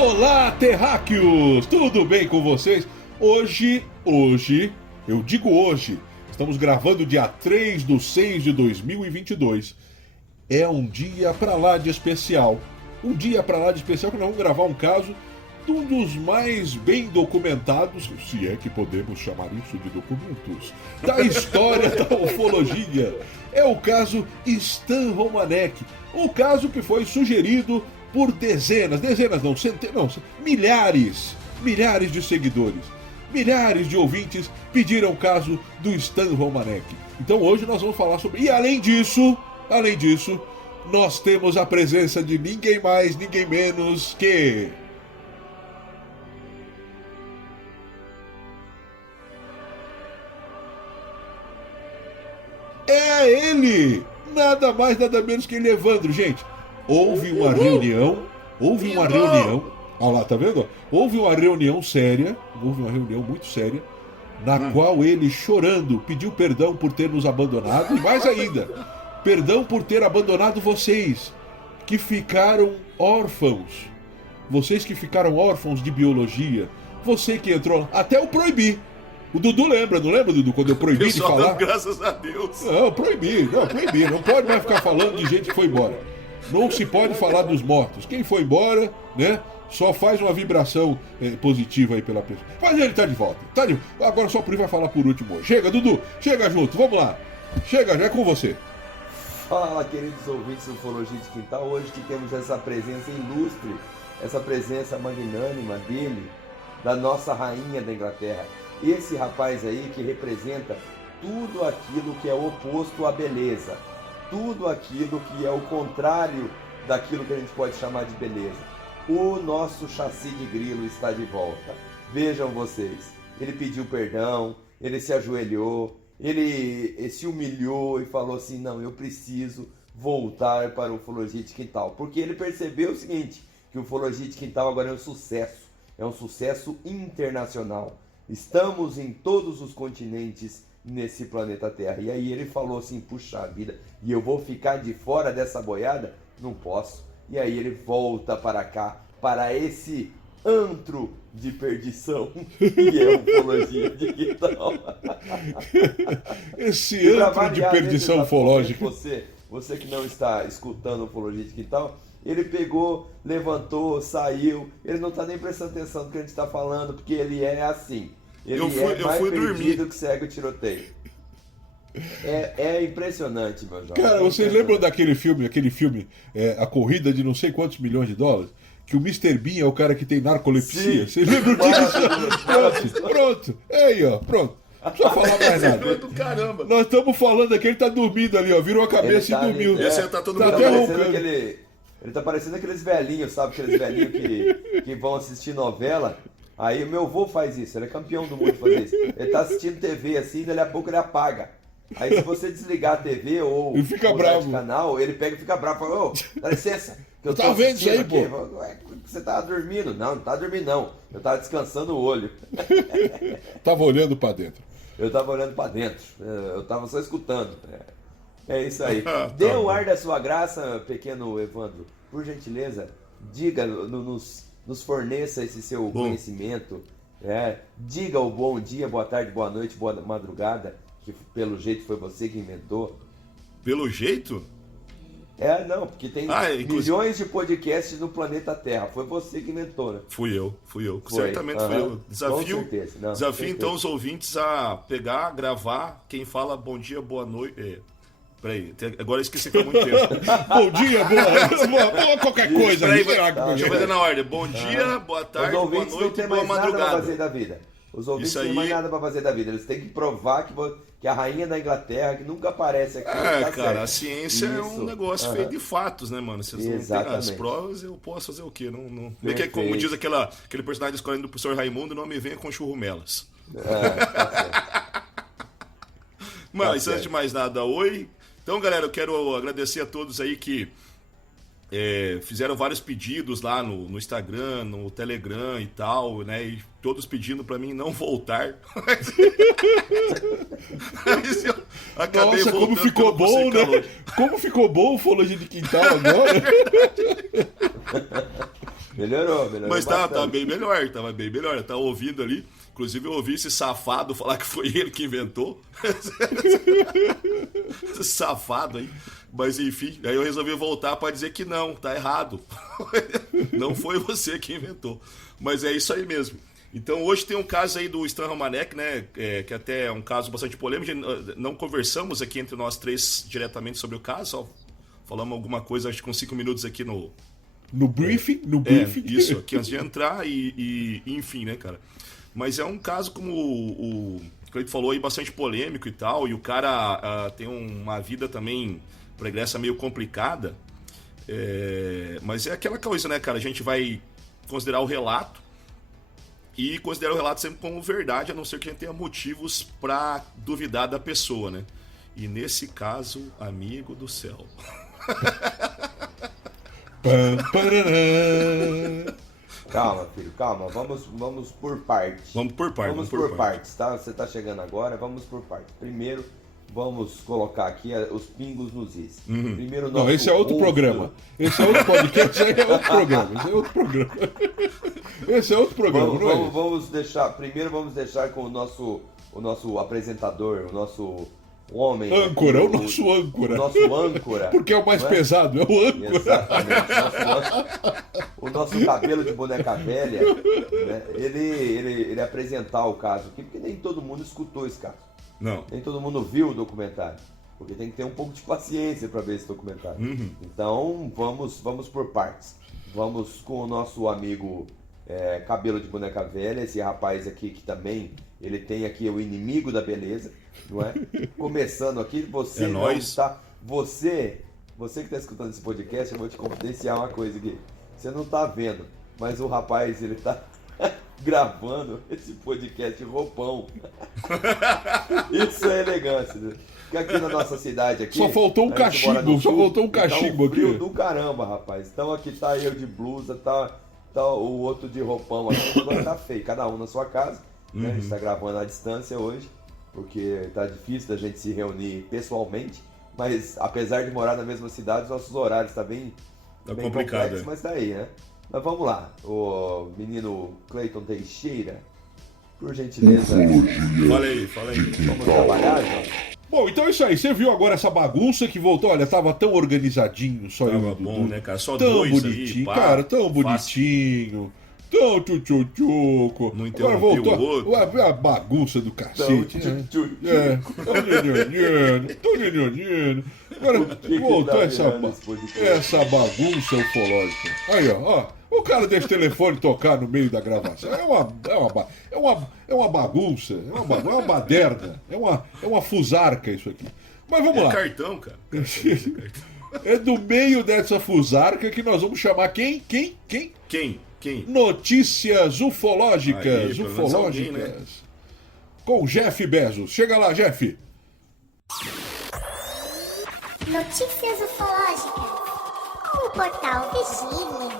Olá, terráqueos! Tudo bem com vocês? Hoje, eu digo hoje, estamos gravando dia 3 de 6 de 2022. É um dia pra lá de especial. Um dia pra lá de especial que nós vamos gravar um caso de um dos mais bem documentados, se é que podemos chamar isso de documentos, da história da ufologia. É o caso Stan Romanek. O caso que foi sugerido por milhares de seguidores, milhares de ouvintes pediram o caso do Stan Romanek. Então hoje nós vamos falar sobre... E além disso, nós temos a presença de ninguém mais, ninguém menos que... É ele! Nada mais, nada menos que ele, Evandro. Gente, houve uma reunião. Olha lá, tá vendo? Houve uma reunião muito séria, na qual ele, chorando, pediu perdão por ter nos abandonado, e mais ainda, perdão por ter abandonado vocês, que ficaram órfãos. Vocês que ficaram órfãos de biologia. Você que entrou... Até eu proibi. O Dudu lembra, não lembra, Dudu, quando eu proibi de falar? Graças a Deus. Não, proibi. Não pode mais ficar falando de gente que foi embora. Não se pode falar dos mortos. Quem foi embora, né, só faz uma vibração positiva aí pela pessoa. Mas ele tá de volta. Agora só por ele vai falar por último hoje. Chega, Dudu, chega junto, vamos lá. Chega, já é com você. Fala, queridos ouvintes do Ufologia de Quintal. Hoje que temos essa presença ilustre, essa presença magnânima dele, da nossa rainha da Inglaterra. Esse rapaz aí que representa tudo aquilo que é oposto à beleza, tudo aquilo que é o contrário daquilo que a gente pode chamar de beleza. O nosso chassi de grilo está de volta. Vejam vocês, ele pediu perdão, ele se ajoelhou, ele se humilhou e falou assim: não, eu preciso voltar para o Ufologia de Quintal, porque ele percebeu o seguinte, que o Ufologia de Quintal agora é um sucesso internacional. Estamos em todos os continentes nesse planeta Terra. E aí ele falou assim: puxa vida, e eu vou ficar de fora dessa boiada? Não posso. E aí ele volta para cá, para esse antro de perdição, que é a Ufologia de Quintal. Esse antro de perdição ufológica. Você que não está escutando a Ufologia de Quintal, ele pegou, levantou, saiu, ele não está nem prestando atenção no que a gente está falando, porque ele é assim. Ele eu fui dormir que segue o tiroteio. É impressionante, meu jovem. Cara, vocês lembram daquele filme, A Corrida de não sei quantos milhões de dólares? Que o Mr. Bean é o cara que tem narcolepsia? Vocês lembram disso? Pronto. Aí, ó, pronto. Não precisa falar mais nada. Do caramba. Nós estamos falando aqui, ele tá dormindo ali, ó. Virou a cabeça e dormiu. Esse tá todo Tá mundo até roncando. Ele tá parecendo aqueles velhinhos, sabe? Aqueles velhinhos que vão assistir novela. Aí o meu avô faz isso, ele é campeão do mundo de fazer isso. Ele tá assistindo TV assim, dali a pouco ele apaga. Aí se você desligar a TV ou ele fica mudar bravo de canal, ele pega e fica bravo. Fala: ô, dá licença, que eu tô tava vendo isso aí, aqui. pô. Você tava dormindo? Não tava dormindo não. Eu tava descansando o olho. Tava olhando pra dentro. Eu tava olhando pra dentro. Eu tava só escutando. É isso aí. Dê o ar da sua graça, pequeno Evandro. Por gentileza, diga, nos forneça esse seu conhecimento. Diga o bom dia, boa tarde, boa noite, boa madrugada, que pelo jeito foi você que inventou. Pelo jeito? Não, porque tem milhões de podcasts no planeta Terra. Foi você que inventou, né? Fui eu. Certamente fui eu. Desafio Então os ouvintes a pegar, gravar, quem fala bom dia, boa noite... Peraí, agora eu esqueci que há muito tempo. Bom dia, boa qualquer coisa. Peraí, deixa eu fazer na ordem. Bom dia, boa tarde, boa noite, boa madrugada. Os ouvintes não têm mais nada pra fazer da vida. Eles têm que provar que a rainha da Inglaterra, que nunca aparece aqui, tá cara, certo. a ciência é um negócio feito de fatos, né, mano? Vocês não têm as provas, eu posso fazer o quê? Não é como diz aquele personagem da escola do professor Raimundo, não me venha com churrumelas. Tá certo. Mas antes de mais nada, oi. Então, galera, eu quero agradecer a todos aí que fizeram vários pedidos lá no Instagram, no Telegram e tal, né? E todos pedindo pra mim não voltar. Mas eu acabei Nossa, como ficou bom, né? Como ficou bom o Ufologia de Quintal agora. Melhorou Mas tá bastante. bem melhor, tava bem melhor. Eu tava ouvindo ali. Inclusive eu ouvi esse safado falar que foi ele que inventou. Esse safado aí. Mas enfim, aí eu resolvi voltar pra dizer que não, tá errado. Não foi você que inventou. Mas é isso aí mesmo. Então hoje tem um caso aí do Stan Romanek, né? Que até é um caso bastante polêmico. Não conversamos aqui entre nós três diretamente sobre o caso, só falamos alguma coisa, acho que com 5 minutos aqui no briefing. Isso, aqui antes de entrar e enfim, né, cara? Mas é um caso, como o Cleiton falou aí, bastante polêmico e tal, e o cara tem uma vida também pregressa meio complicada, mas é aquela coisa, né, cara? A gente vai considerar o relato e considera o relato sempre como verdade, a não ser que a gente tenha motivos pra duvidar da pessoa, né? E nesse caso, amigo do céu... Calma, filho, calma. Vamos por partes. Vamos por partes, tá? Você tá chegando agora, vamos por partes. Primeiro, vamos colocar aqui os pingos nos is. Primeiro, não, esse é outro programa. Esse é outro podcast, esse é outro programa. Esse é outro programa, vamos deixar com o nosso apresentador, o nosso homem. Âncora, o nosso âncora. O nosso âncora. Porque é o mais pesado, é o âncora. Exatamente. O nosso cabelo de boneca velha, né? Ele apresentar o caso aqui, porque nem todo mundo escutou esse caso. Não. Nem todo mundo viu o documentário. Porque tem que ter um pouco de paciência para ver esse documentário. Então, vamos por partes. Vamos com o nosso amigo cabelo de boneca velha, esse rapaz aqui que também, ele tem aqui o inimigo da beleza, não é? Começando aqui, você não está... Você que está escutando esse podcast, eu vou te confidenciar uma coisa aqui. Você não está vendo, mas o rapaz, ele está gravando esse podcast roupão. Isso é elegância, né? Porque aqui na nossa cidade aqui... Só faltou um cachimbo, Tá um frio do caramba, rapaz. Então aqui tá eu de blusa, tá o outro de roupão aqui, agora tá feio. Cada um na sua casa, né? A gente tá gravando à distância hoje, porque tá difícil da gente se reunir pessoalmente. Mas apesar de morar na mesma cidade, os nossos horários tá bem complicado, complexo, mas tá aí, né? Mas vamos lá, o menino Cleiton Teixeira, por gentileza. Fala aí. Vamos trabalhar, João? Bom, então é isso aí. Você viu agora essa bagunça que voltou? Olha, tava tão organizadinho, só tava bom, né, cara? Só tão dois bonitinho, aí, pá, cara, tão bonitinho. Tão tchutchuchuco. Não Agora interrompeu voltou o outro. a bagunça do cacete, né? Tão nhonhonhando. Agora voltou essa bagunça ufológica. Aí, ó. O cara deixa o telefone tocar no meio da gravação. É uma bagunça. É uma baderna. É uma fusarca isso aqui. Mas vamos lá. Cartão, cara. É do meio dessa fusarca que nós vamos chamar quem? Quem? Notícias ufológicas. Aí, alguém, né? Com Jeff Bezos. Chega lá, Jeff. Notícias ufológicas. Com o portal Vigília.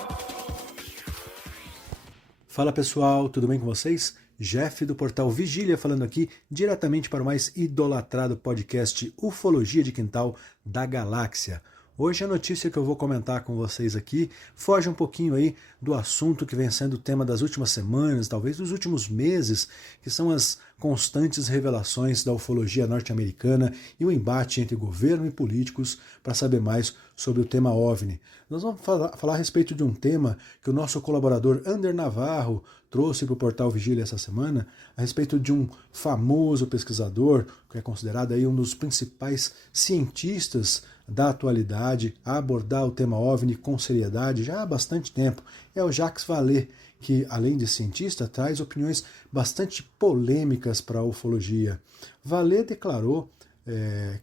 Fala pessoal, tudo bem com vocês? Jeff do portal Vigília falando aqui diretamente para o mais idolatrado podcast Ufologia de Quintal da Galáxia. Hoje a notícia que eu vou comentar com vocês aqui foge um pouquinho aí do assunto que vem sendo o tema das últimas semanas, talvez dos últimos meses, que são as constantes revelações da ufologia norte-americana e o embate entre governo e políticos para saber mais sobre o tema OVNI. Nós vamos falar a respeito de um tema que o nosso colaborador Ander Navarro trouxe para o portal Vigília essa semana, a respeito de um famoso pesquisador, que é considerado aí um dos principais cientistas da atualidade a abordar o tema OVNI com seriedade já há bastante tempo. É o Jacques Vallée, que, além de cientista, traz opiniões bastante polêmicas para a ufologia. Vallée declarou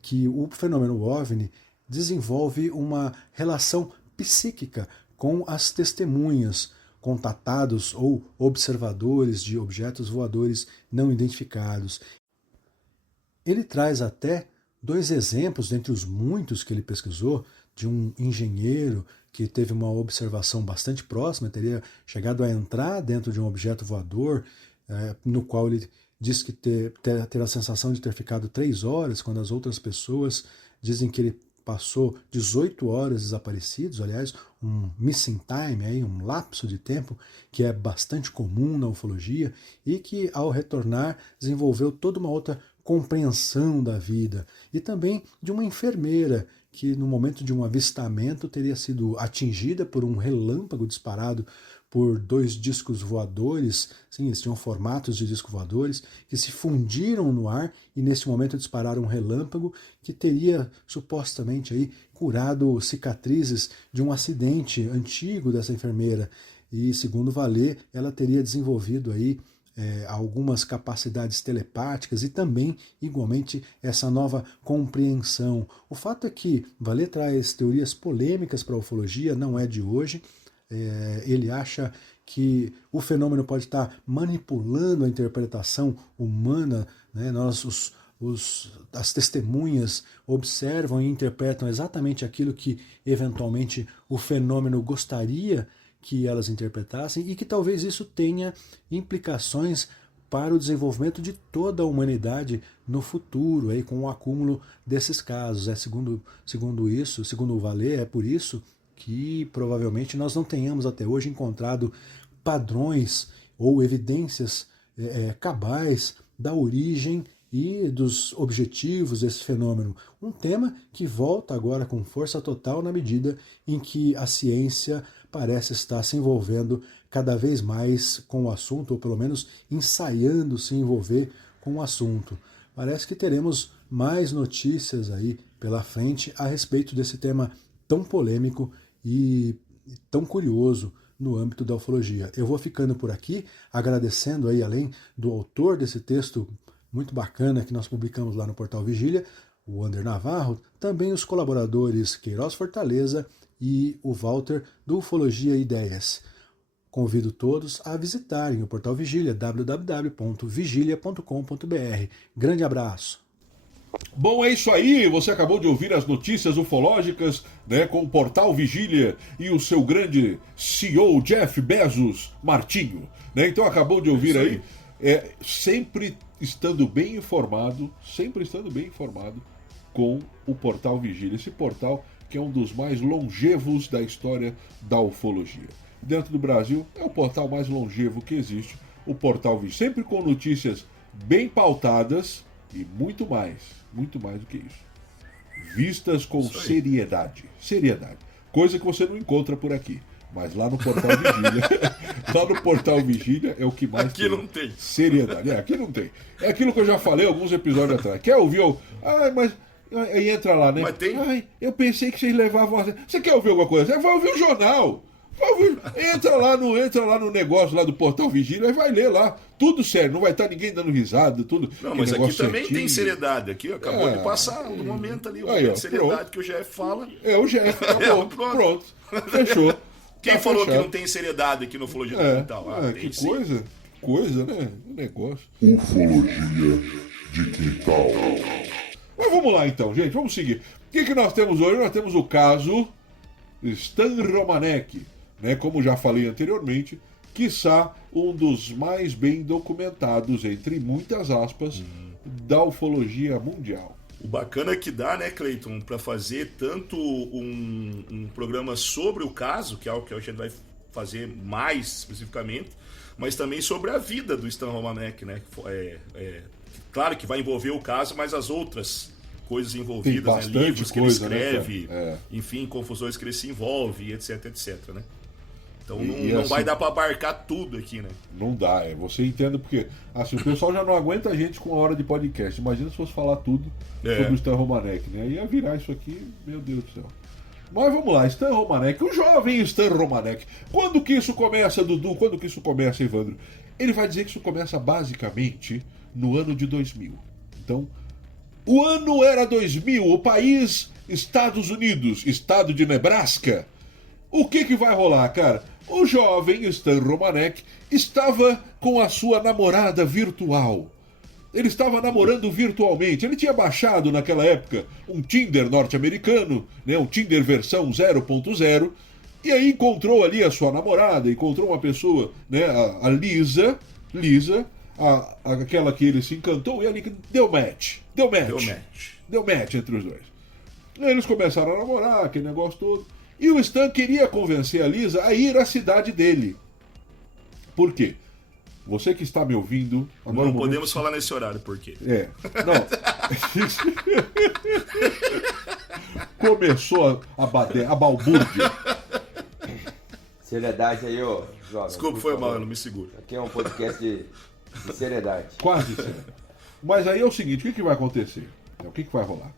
que o fenômeno OVNI desenvolve uma relação psíquica com as testemunhas, contatados ou observadores de objetos voadores não identificados. Ele traz até 2 exemplos, dentre os muitos que ele pesquisou, de um engenheiro que teve uma observação bastante próxima, teria chegado a entrar dentro de um objeto voador, no qual ele diz que ter a sensação de ter ficado 3 horas, quando as outras pessoas dizem que ele passou 18 horas desaparecidos, aliás, um missing time, aí, um lapso de tempo que é bastante comum na ufologia e que, ao retornar, desenvolveu toda uma outra compreensão da vida e também de uma enfermeira que, no momento de um avistamento, teria sido atingida por um relâmpago disparado por 2 discos voadores, sim, eles tinham formatos de discos voadores, que se fundiram no ar e nesse momento dispararam um relâmpago que teria supostamente aí curado cicatrizes de um acidente antigo dessa enfermeira. E, segundo Vallée, ela teria desenvolvido aí algumas capacidades telepáticas e também, igualmente, essa nova compreensão. O fato é que Vallée traz teorias polêmicas para a ufologia, não é de hoje. Ele acha que o fenômeno pode estar manipulando a interpretação humana, né? As testemunhas observam e interpretam exatamente aquilo que, eventualmente, o fenômeno gostaria que elas interpretassem e que talvez isso tenha implicações para o desenvolvimento de toda a humanidade no futuro, aí, com o acúmulo desses casos. Segundo o Vallée, é por isso que provavelmente nós não tenhamos até hoje encontrado padrões ou evidências cabais da origem e dos objetivos desse fenômeno. Um tema que volta agora com força total na medida em que a ciência parece estar se envolvendo cada vez mais com o assunto, ou pelo menos ensaiando se envolver com o assunto. Parece que teremos mais notícias aí pela frente a respeito desse tema tão polêmico e tão curioso no âmbito da ufologia. Eu vou ficando por aqui, agradecendo aí, além do autor desse texto muito bacana que nós publicamos lá no Portal Vigília, o Wander Navarro, também os colaboradores Queiroz Fortaleza e o Walter do Ufologia Ideias. Convido todos a visitarem o Portal Vigília, www.vigilia.com.br. Grande abraço! Bom, é isso aí, você acabou de ouvir as notícias ufológicas, né, com o Portal Vigília e o seu grande CEO Jeff Bezos Martinho, né? Então acabou de ouvir aí, sempre estando bem informado com o Portal Vigília, esse portal que é um dos mais longevos da história da ufologia. Dentro do Brasil, é o portal mais longevo que existe, o Portal Vigília, sempre com notícias bem pautadas e muito mais do que isso. Vistas com seriedade, coisa que você não encontra por aqui. Mas lá no Portal Vigília, é o que mais aqui não tem seriedade. Aqui não tem. É aquilo que eu já falei alguns episódios atrás. Quer ouvir? Mas aí entra lá, né? Mas tem... eu pensei que vocês levavam... Você quer ouvir alguma coisa? Você vai ouvir o jornal. Entra lá no negócio lá do Portal Vigília e vai ler lá. Tudo sério, não vai estar ninguém dando risada, tudo. Não, mas aqui também certinho. Tem seriedade. Aqui acabou de passar no momento ali, de seriedade pronto. Que o Jeff fala. O Jeff, acabou. Pronto. Fechou. Quem falou fechado. Que não tem seriedade aqui no Ufologia de Quintal? Que coisa, né? Um negócio. Ufologia de Quintal. Mas vamos lá então, gente, vamos seguir. O que nós temos hoje? Nós temos o caso Stan Romanek, né? Como já falei anteriormente, quiçá um dos mais bem documentados, entre muitas aspas, da ufologia mundial. O bacana que dá, né, Cleiton, para fazer tanto um programa sobre o caso, que é o que a gente vai fazer mais especificamente, mas também sobre a vida do Stan Romanek, né? Claro que vai envolver o caso, mas as outras coisas envolvidas, né? Livros que ele escreve, né, enfim, confusões que ele se envolve, etc, né? Então não vai dar para abarcar tudo aqui, né? Não dá, você entende porque assim, o pessoal já não aguenta a gente com 1 hora de podcast. Imagina se fosse falar tudo sobre o Stan Romanek, né? Ia virar isso aqui, meu Deus do céu. Mas vamos lá, Stan Romanek, o jovem Stan Romanek. Quando que isso começa, Dudu? Quando que isso começa, Evandro? Ele vai dizer que isso começa basicamente no ano de 2000. Então, o ano era 2000, o país Estados Unidos, estado de Nebraska. O que vai rolar, cara? O jovem Stan Romanek estava com a sua namorada virtual. Ele estava namorando virtualmente. Ele tinha baixado naquela época um Tinder norte-americano, né, um Tinder versão 0.0, e aí encontrou ali a sua namorada, encontrou uma pessoa, né, a Lisa, aquela que ele se encantou, e ali deu match entre os dois. Eles começaram a namorar, aquele negócio todo. E o Stan queria convencer a Lisa a ir à cidade dele. Por quê? Você que está me ouvindo... Agora Não podemos falar nesse horário, por quê? Não. Começou a balbúrdia. Seriedade aí, ô jovem. Desculpa, foi mal, eu não me seguro. Aqui é um podcast de seriedade. Quase sério. Mas aí é o seguinte, o que vai acontecer? O que vai rolar?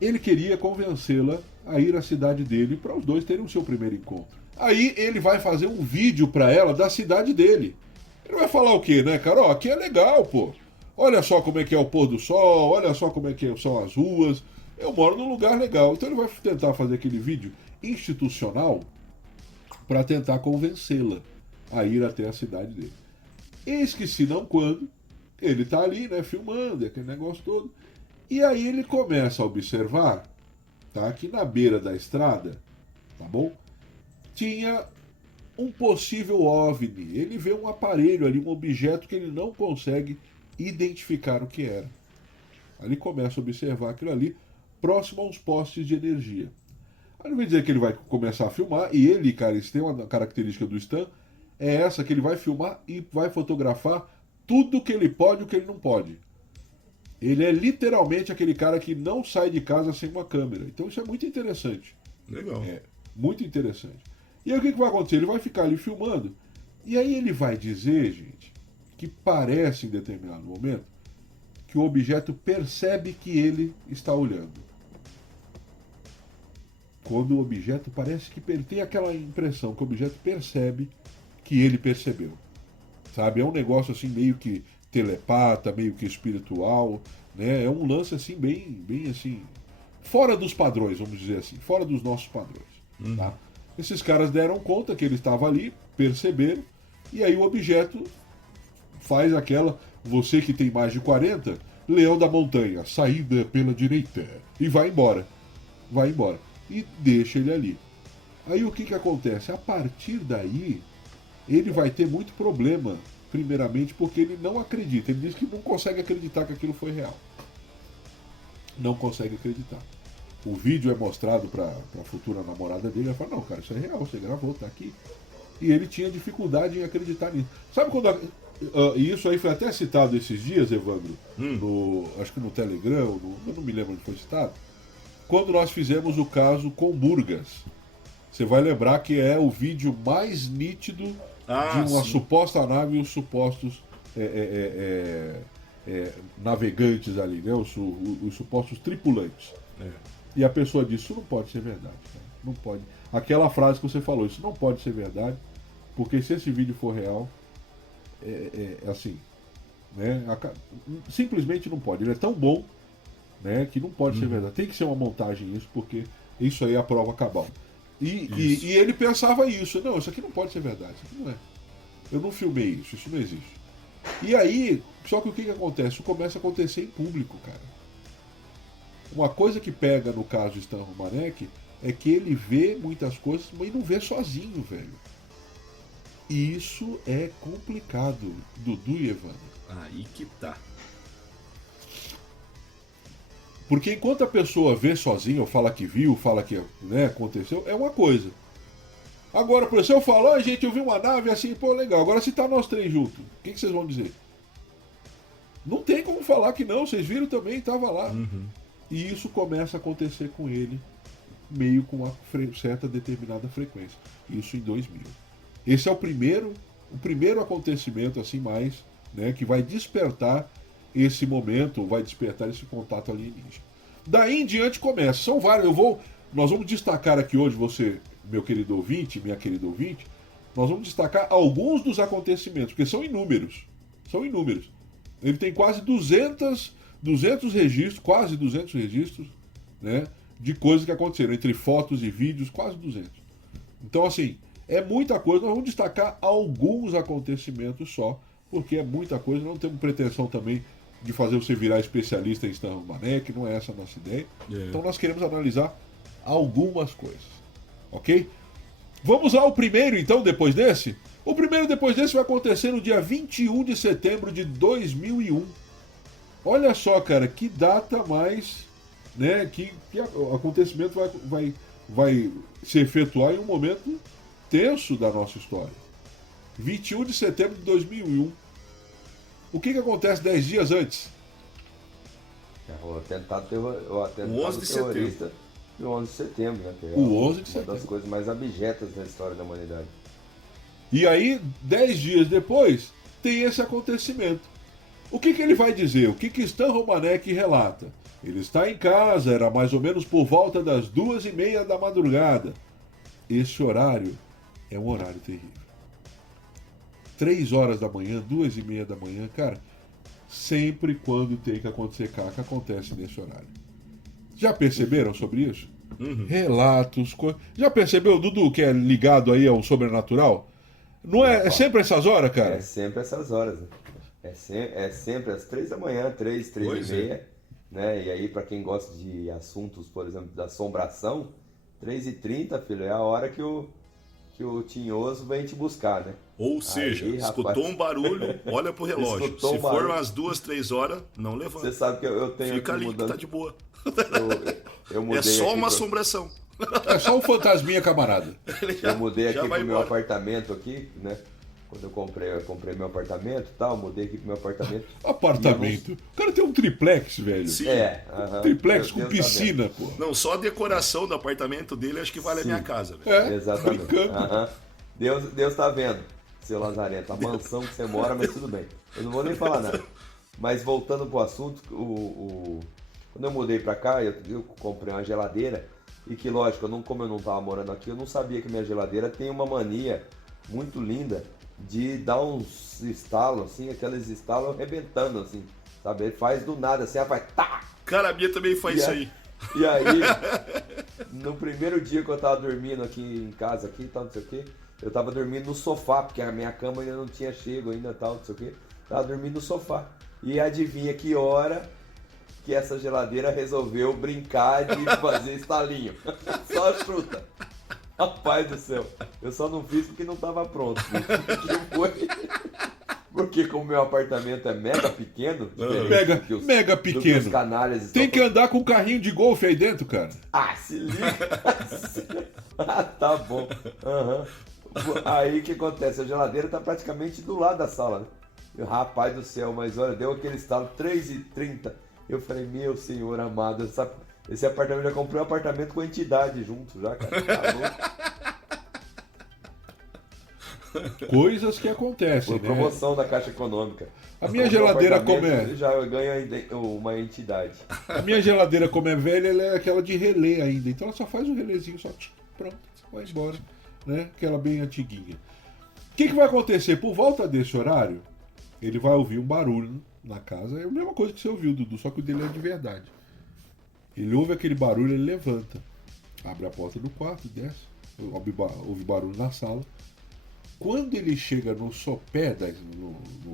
Ele queria convencê-la a ir à cidade dele para os dois terem o seu primeiro encontro. Aí ele vai fazer um vídeo para ela da cidade dele. Ele vai falar o quê, né, cara? Ó, aqui é legal, pô. Olha só como é que é o pôr do sol, olha só como é que são as ruas. Eu moro num lugar legal. Então ele vai tentar fazer aquele vídeo institucional para tentar convencê-la a ir até a cidade dele. Eis que se não quando, ele tá ali, né, filmando, aquele negócio todo. E aí ele começa a observar, tá, que na beira da estrada, tá bom? Tinha um possível OVNI. Ele vê um aparelho ali, um objeto que ele não consegue identificar o que era. Aí ele começa a observar aquilo ali, próximo a uns postes de energia. Aí ele vai dizer que ele vai começar a filmar, e ele, cara, isso tem uma característica do Stan, é essa, que ele vai filmar e vai fotografar tudo que ele pode e o que ele não pode. Ele é literalmente aquele cara que não sai de casa sem uma câmera. Então isso é muito interessante. Legal. É, muito interessante. E aí o que vai acontecer? Ele vai ficar ali filmando, e aí ele vai dizer, gente, que parece em determinado momento que o objeto percebe que ele está olhando. Quando o objeto parece que tem aquela impressão que o objeto percebe que ele percebeu. Sabe? É um negócio assim meio que telepata, meio que espiritual, né? É um lance assim bem assim, fora dos padrões, vamos dizer assim, fora dos nossos padrões. Tá? Esses caras deram conta que ele estava ali, perceberam, e aí o objeto faz aquela, você que tem mais de 40, leão da montanha, saída pela direita, e vai embora. Vai embora. E deixa ele ali. Aí o que acontece? A partir daí, ele vai ter muito problema, primeiramente porque ele não acredita. Ele diz que não consegue acreditar que aquilo foi real. Não consegue acreditar. O vídeo é mostrado para a futura namorada dele. Ela fala, não, cara, isso é real, você gravou, tá aqui. E ele tinha dificuldade em acreditar nisso. Sabe quando... E isso aí foi até citado esses dias, Evandro, acho que no Telegram, eu não me lembro onde foi citado, quando nós fizemos o caso com Burgas. Você vai lembrar que é o vídeo mais nítido de uma suposta nave e os supostos navegantes ali, né? Os supostos tripulantes. E a pessoa disse, isso não pode ser verdade, cara. Não pode. Aquela frase que você falou, isso não pode ser verdade, porque se esse vídeo for real, assim, né? Simplesmente não pode. Ele é tão bom, né, que não pode ser verdade. Tem que ser uma montagem isso, porque isso aí é a prova cabal. E ele pensava isso. Não, isso aqui não pode ser verdade. Isso aqui não é. Eu não filmei isso não existe. E aí, só que o que acontece? Isso começa a acontecer em público, cara. Uma coisa que pega no caso de Stan Romanek é que ele vê muitas coisas, mas não vê sozinho, velho. E isso é complicado, Dudu e Evandro. Aí que tá. Porque enquanto a pessoa vê sozinha, ou fala que viu, fala que, né, aconteceu, é uma coisa. Agora, por exemplo, eu falo, gente, eu vi uma nave assim, pô, legal. Agora se tá nós três juntos, o que vocês vão dizer? Não tem como falar que não, vocês viram também, tava lá. E isso começa a acontecer com ele, meio com uma certa determinada frequência. Isso em 2000. Esse é o primeiro acontecimento, assim, mais, né, que vai despertar esse momento, vai despertar esse contato alienígena. Daí em diante começa. São vários. Nós vamos destacar aqui hoje, você, meu querido ouvinte, minha querida ouvinte, nós vamos destacar alguns dos acontecimentos, porque são inúmeros. São inúmeros. Ele tem quase 200 registros, quase 200 registros, né, de coisas que aconteceram, entre fotos e vídeos, quase 200. Então, assim, é muita coisa. Nós vamos destacar alguns acontecimentos só, porque é muita coisa. Não temos pretensão também de fazer você virar especialista em Stan Romanek, não é essa a nossa ideia. Então nós queremos analisar algumas coisas, ok? Vamos ao primeiro, então, depois desse? O primeiro depois desse vai acontecer no dia 21 de setembro de 2001. Olha só, cara, que data mais né, que o acontecimento vai se efetuar em um momento tenso da nossa história. 21 de setembro de 2001. O que acontece 10 dias antes? O atentado O 11 de terrorista do 11 de setembro, né? Que é O 11 de uma setembro. das coisas mais abjetas da história da humanidade. E aí, 10 dias depois, tem esse acontecimento. O que ele vai dizer? O que Stan Romanek relata? Ele está em casa, era mais ou menos por volta das 2h30 da madrugada. Esse horário é um horário terrível. 3 horas da manhã, 2h30 da manhã, cara, sempre quando tem que acontecer caca, acontece nesse horário. Já perceberam sobre isso? Relatos, já percebeu, Dudu, que é ligado aí ao sobrenatural? Não é sempre essas horas, cara? É sempre essas horas, né? É sempre às 3 da manhã, 3h30, né? E aí, para quem gosta de assuntos, por exemplo, da assombração, 3h30, filho, é a hora que o tinhoso vem te buscar, né? Ou seja, aí, escutou rapaz, um barulho, olha pro relógio. Escutou Se um for barulho. umas 2, 3 horas, não Você levanta. sabe que eu tenho Fica aqui ali, mudando. que tá de boa. Eu mudei É só aqui uma pra- assombração. É só um fantasminha, camarada. Eu mudei já aqui vai pro meu embora. apartamento aqui, né? Quando eu comprei meu apartamento e tal, mudei aqui pro meu apartamento. Apartamento. O cara tem um triplex, velho. Sim. Aham. Triplex Meu com Deus, tá piscina, pô. Não, só a decoração do apartamento dele acho que vale a minha casa, velho. É, vendo? Exatamente. brincando. Aham. Deus tá vendo, seu Lazarento, a mansão que você mora, mas tudo bem. Eu não vou nem falar nada. Mas voltando pro assunto, quando eu mudei pra cá, eu comprei uma geladeira e que, lógico, como eu não tava morando aqui, eu não sabia que minha geladeira tem uma mania muito linda de dar uns estalos, assim, aqueles estalos arrebentando, assim, sabe? Ele faz do nada, assim, ela faz tá! Cara, a minha também faz isso aí. E aí, no primeiro dia que eu tava dormindo aqui em casa, aqui, tal, não sei o que, eu tava dormindo no sofá, porque a minha cama ainda não tinha chego ainda, tal, não sei o que, tava dormindo no sofá. E adivinha que hora que essa geladeira resolveu brincar de fazer estalinho? Só chuta. Rapaz do céu, eu só não fiz porque não tava pronto. Que foi? Porque como meu apartamento é mega pequeno, diferente Mega do que pequeno. os canalhas Tem estão que andar com um carrinho de golfe aí dentro, cara. Ah, se liga! Ah, tá bom. Aham. Aí o que acontece? A geladeira tá praticamente do lado da sala, né? Rapaz do céu, mas olha, deu aquele estalo 3h30. Eu falei, meu senhor amado, esse apartamento, já comprei um apartamento com entidade junto, já, cara. Tá louco? Coisas que acontecem, Por né? promoção da Caixa Econômica. A minha Comprei um geladeira apartamento, como é? Já ganha uma entidade. A minha geladeira, como é velha, ela é aquela de relé ainda. Então ela só faz um relézinho, só pronto, vai embora. Né? Aquela bem antiguinha. O que vai acontecer? Por volta desse horário, ele vai ouvir um barulho na casa. É a mesma coisa que você ouviu, Dudu, só que o dele é de verdade. Ele ouve aquele barulho, ele levanta. Abre a porta do quarto, desce. Ouve barulho na sala. Quando ele chega no sopé,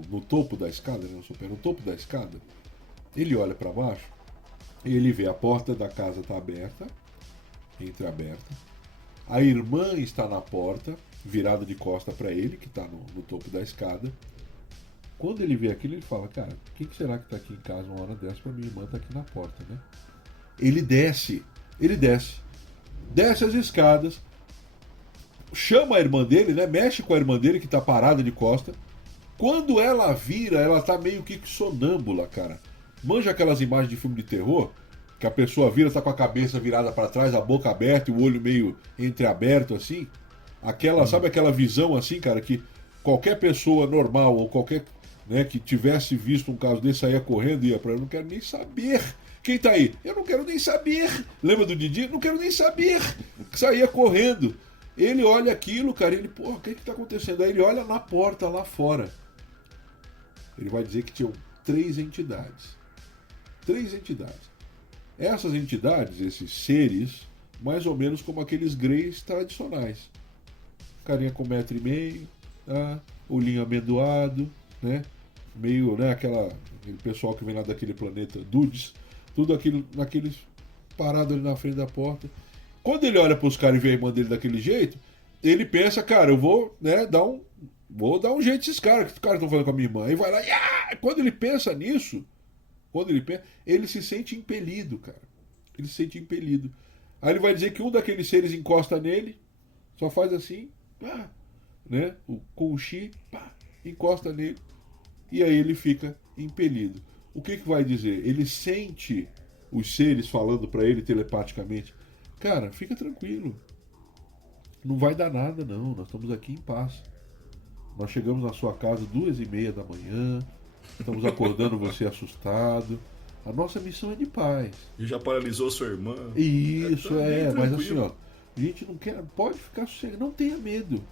no topo da escada, né? No topo da escada, ele olha para baixo e ele vê a porta da casa está aberta, entreaberta. A irmã está na porta, virada de costa para ele, que está no topo da escada. Quando ele vê aquilo, ele fala, cara, quem que será que está aqui em casa uma hora dessa para minha irmã estar aqui na porta, né? Ele desce as escadas, chama a irmã dele, né? Mexe com a irmã dele que tá parada de costa. Quando ela vira, ela tá meio que sonâmbula, cara. Manja aquelas imagens de filme de terror? Que a pessoa vira, tá com a cabeça virada para trás, a boca aberta e o olho meio entreaberto assim. Sabe aquela visão assim, cara, que qualquer pessoa normal ou qualquer, né, que tivesse visto um caso desse saía correndo e ia pra eu não quero nem saber. Quem tá aí? Eu não quero nem saber. Lembra do Didi? Não quero nem saber. Saía correndo. Ele olha aquilo, cara, ele, porra, o que tá acontecendo? Aí ele olha na porta lá fora. Ele vai dizer que tinham 3 entidades. 3 entidades. Essas entidades, esses seres, mais ou menos como aqueles greys tradicionais. Carinha com 1,5 m, tá? Olhinho amendoado, né? Meio, né, aquele pessoal que vem lá daquele planeta Dudes, tudo aquilo, naqueles parado ali na frente da porta. Quando ele olha para os caras e vê a irmã dele daquele jeito, ele pensa, cara, eu vou, né, vou dar um jeito nesses caras, que os caras estão falando com a minha irmã. Aí vai lá, quando ele pensa nisso, ele se sente impelido, cara. ele se sente impelido. Aí ele vai dizer que um daqueles seres encosta nele, só faz assim, pá, né? Com o chi, pá, encosta nele, e aí ele fica impelido. O que vai dizer? Ele sente os seres falando para ele telepaticamente: cara, fica tranquilo, não vai dar nada não, nós estamos aqui em paz. Nós chegamos na sua casa 2h30 da manhã, estamos acordando você assustado. A nossa missão é de paz. E já paralisou sua irmã. Isso, mas tranquilo. assim, ó, a gente não quer, pode ficar sossegado, não tenha medo.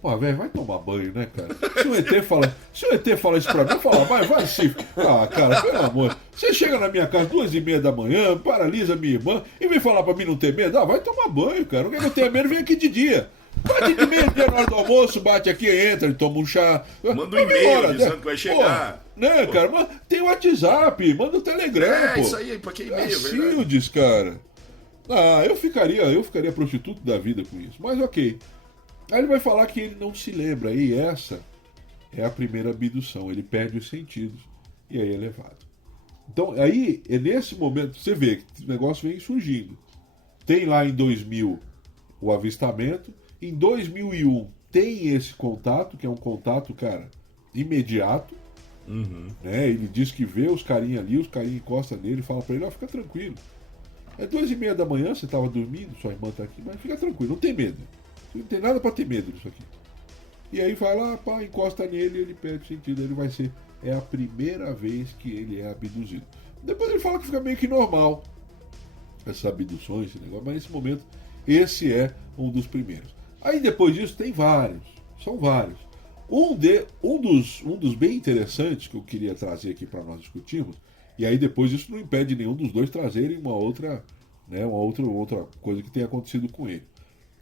Pô, velho, vai tomar banho, né, cara? Se o ET fala isso pra mim, eu falo, vai sim. Ah, cara, pelo amor. Você chega na minha casa 2h30 da manhã, paralisa minha irmã, e vem falar pra mim não ter medo? Ah, vai tomar banho, cara. Não quer que eu tenha medo, vem aqui de dia. Bate de meio-dia na hora do almoço, bate aqui, entra, e toma um chá. Manda um e-mail dizendo que vai chegar. Pô, né, Pô. cara? Tem o WhatsApp, manda o Telegram, pô. Isso aí, pra que e-mail, verdade? Cacildes, cara. Ah, eu ficaria prostituto da vida com isso. Mas ok. Aí ele vai falar que ele não se lembra. E essa é a primeira abdução. Ele perde os sentidos. E aí é levado. Então, aí, é nesse momento, você vê que o negócio vem surgindo. Tem lá em 2000 o avistamento. Em 2001 tem esse contato, que é um contato, cara, imediato. Né? Ele diz que vê os carinhas ali, os carinhas encostam nele e fala pra ele: ó, fica tranquilo. É 2h30 da manhã, você tava dormindo, sua irmã tá aqui, mas fica tranquilo, não tem medo. Não tem nada pra ter medo disso aqui. E aí vai lá, pá, encosta nele e ele perde o sentido. Ele vai ser. É a primeira vez que ele é abduzido. Depois ele fala que fica meio que normal essas abduções, esse negócio, mas nesse momento esse é um dos primeiros. Aí depois disso tem vários. São vários. Um dos bem interessantes que eu queria trazer aqui para nós discutirmos, e aí depois isso não impede nenhum dos dois trazerem uma outra coisa que tenha acontecido com ele.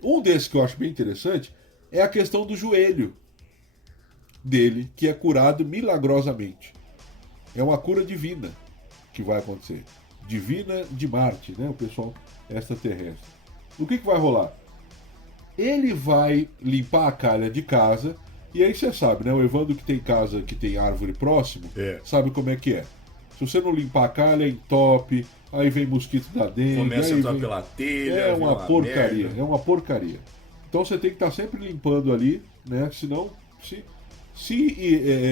Um desses que eu acho bem interessante é a questão do joelho dele, que é curado milagrosamente. É uma cura divina que vai acontecer. Divina de Marte, né? O pessoal extraterrestre. O que vai rolar? Ele vai limpar a calha de casa, e aí você sabe, né? O Evandro que tem casa, que tem árvore próximo, sabe como é que é. Se você não limpar a calha, entope, aí vem mosquito da dengue. Começa a entrar pela telha. É uma porcaria, merda. é uma porcaria. Então você tem que estar sempre limpando ali, né? Senão, se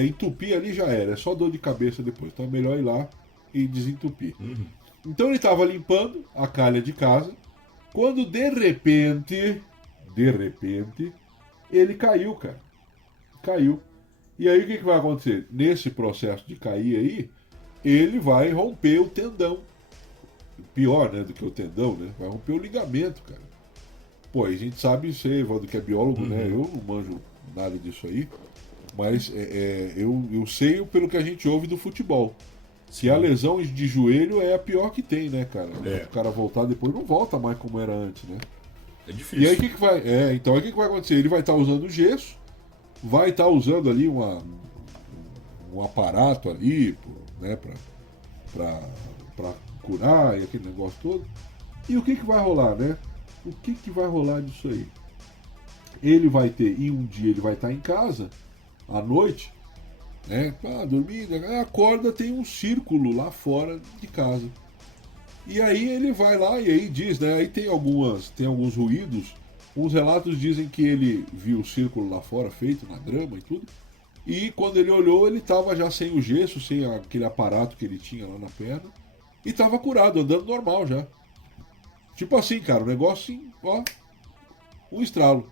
entupir ali já era, é só dor de cabeça depois. Então é melhor ir lá e desentupir. Então ele estava limpando a calha de casa, quando de repente, ele caiu, cara. Caiu. E aí o que vai acontecer? Nesse processo de cair aí, ele vai romper o tendão. Pior, né, do que o tendão, né? Vai romper o ligamento, cara. Pô, a gente sabe, você, Evaldo, que é biólogo, né? Eu não manjo nada disso aí, mas eu sei pelo que a gente ouve do futebol. Se a lesão de joelho é a pior que tem, né, cara? O cara voltar depois não volta mais como era antes, né? É difícil. E aí o que vai? Então aí o que vai acontecer? Ele vai estar usando gesso, vai estar usando ali um aparato ali, né, pra curar e aquele negócio todo. E o que vai rolar, né? O que vai rolar disso aí? Ele vai ter, em um dia ele vai estar em casa, à noite, né? Dormindo, acorda, tem um círculo lá fora de casa. E aí ele vai lá e aí diz, né? Aí tem alguns ruídos. Uns relatos dizem que ele viu o círculo lá fora feito na grama e tudo. E quando ele olhou, ele estava já sem o gesso, sem aquele aparato que ele tinha lá na perna. E estava curado, andando normal já. Tipo assim, cara, o negócio assim, ó, um estralo.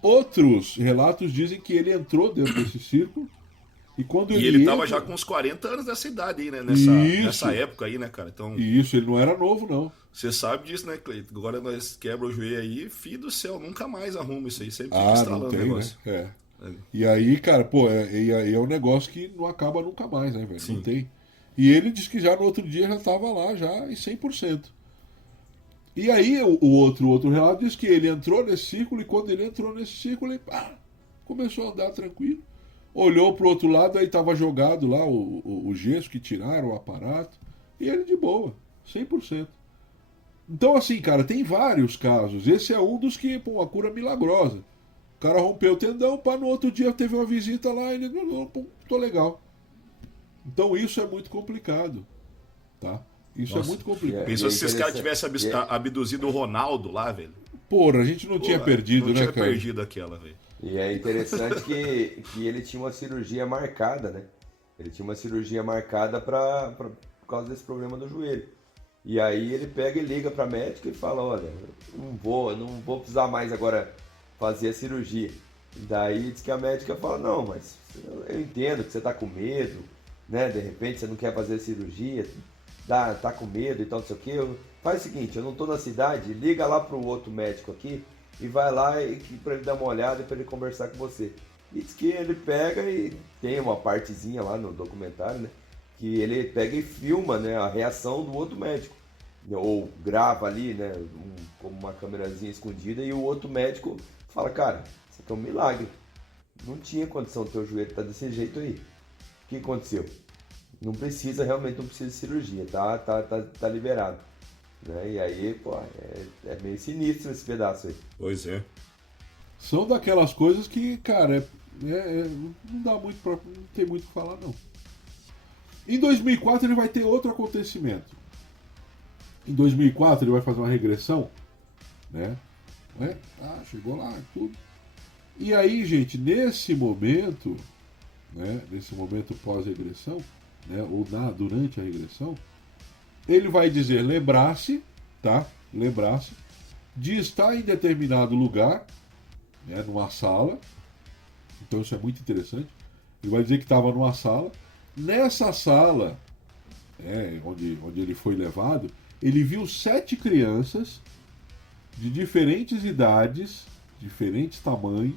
Outros relatos dizem que ele entrou dentro desse círculo. E quando ele tava já com uns 40 anos dessa idade aí, né? Nessa época aí, né, cara? Então, isso, ele não era novo, não. Você sabe disso, né, Cleiton? Agora nós quebra o joelho aí, filho do céu, nunca mais arruma isso aí. Sempre fica estralando o negócio. Né? E aí, cara, pô, é um negócio que não acaba nunca mais, né, velho? Sim. Não tem. E ele disse que já no outro dia já tava lá, já em 100%. E aí o outro relato diz que ele entrou nesse círculo, e quando ele entrou nesse círculo, ele começou a andar tranquilo. Olhou pro outro lado, aí tava jogado lá o gesso que tiraram, o aparato, e ele de boa, 100%. Então assim, cara, tem vários casos. Esse é um dos que, pô, uma cura milagrosa. O cara rompeu o tendão, no outro dia teve uma visita lá, ele, pô, tô legal. Então isso é muito complicado, tá? Isso Nossa. é muito complicado. Pensou se esse cara interessante. tivesse abduzido o Ronaldo lá, velho? Porra, a gente não tinha perdido, não né, tinha cara? perdido aquela, velho. E é interessante que ele tinha uma cirurgia marcada, né? Ele tinha uma cirurgia marcada por causa desse problema do joelho. E aí ele pega e liga pra médica e fala, olha, não vou precisar mais agora fazer a cirurgia. E daí diz que a médica fala, não, mas eu entendo que você tá com medo, né? De repente você não quer fazer a cirurgia, tá com medo e tal, não sei o quê. Faz o seguinte, eu não tô na cidade, liga lá pro outro médico aqui e vai lá pra ele dar uma olhada e pra ele conversar com você. E diz que ele pega e tem uma partezinha lá no documentário, né? Que ele pega e filma, né, a reação do outro médico. Ou grava ali, né, como uma câmerazinha escondida, e o outro médico fala, cara, isso aqui é um milagre. Não tinha condição do teu joelho estar desse jeito aí. O que aconteceu? Realmente não precisa de cirurgia, tá liberado. Né? E aí, pô, é meio sinistro esse pedaço aí. Pois é. São daquelas coisas que, cara, não dá muito pra. Não tem muito o que falar, não. Em 2004 ele vai ter outro acontecimento. Em 2004 ele vai fazer uma regressão, né? Chegou lá, tudo. E aí, gente, nesse momento, né? Nesse momento pós-regressão, né? Ou durante a regressão, ele vai dizer, lembrar-se, tá? Lembrar-se de estar em determinado lugar, né? Numa sala. Então isso é muito interessante. Ele vai dizer que estava numa sala. Nessa sala, onde ele foi levado, ele viu 7 crianças de diferentes idades, diferentes tamanhos,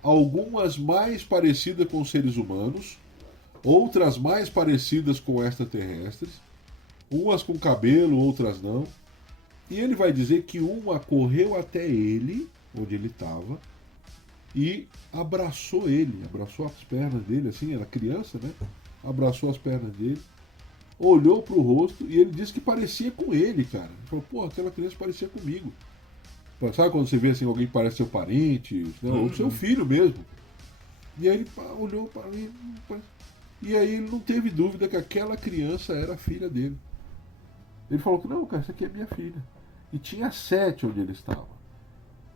algumas mais parecidas com seres humanos, outras mais parecidas com extraterrestres, umas com cabelo, outras não. E ele vai dizer que uma correu até ele, onde ele estava, e abraçou as pernas dele, assim, era criança, né? Abraçou as pernas dele, olhou pro rosto e ele disse que parecia com ele, cara. Ele falou, pô, aquela criança parecia comigo. Sabe quando você vê assim, alguém que parece seu parente, né? Ou seu filho mesmo. E aí ele olhou para mim, e aí ele não teve dúvida que aquela criança era a filha dele. Ele falou que não, cara, essa aqui é minha filha. E tinha 7 onde ele estava.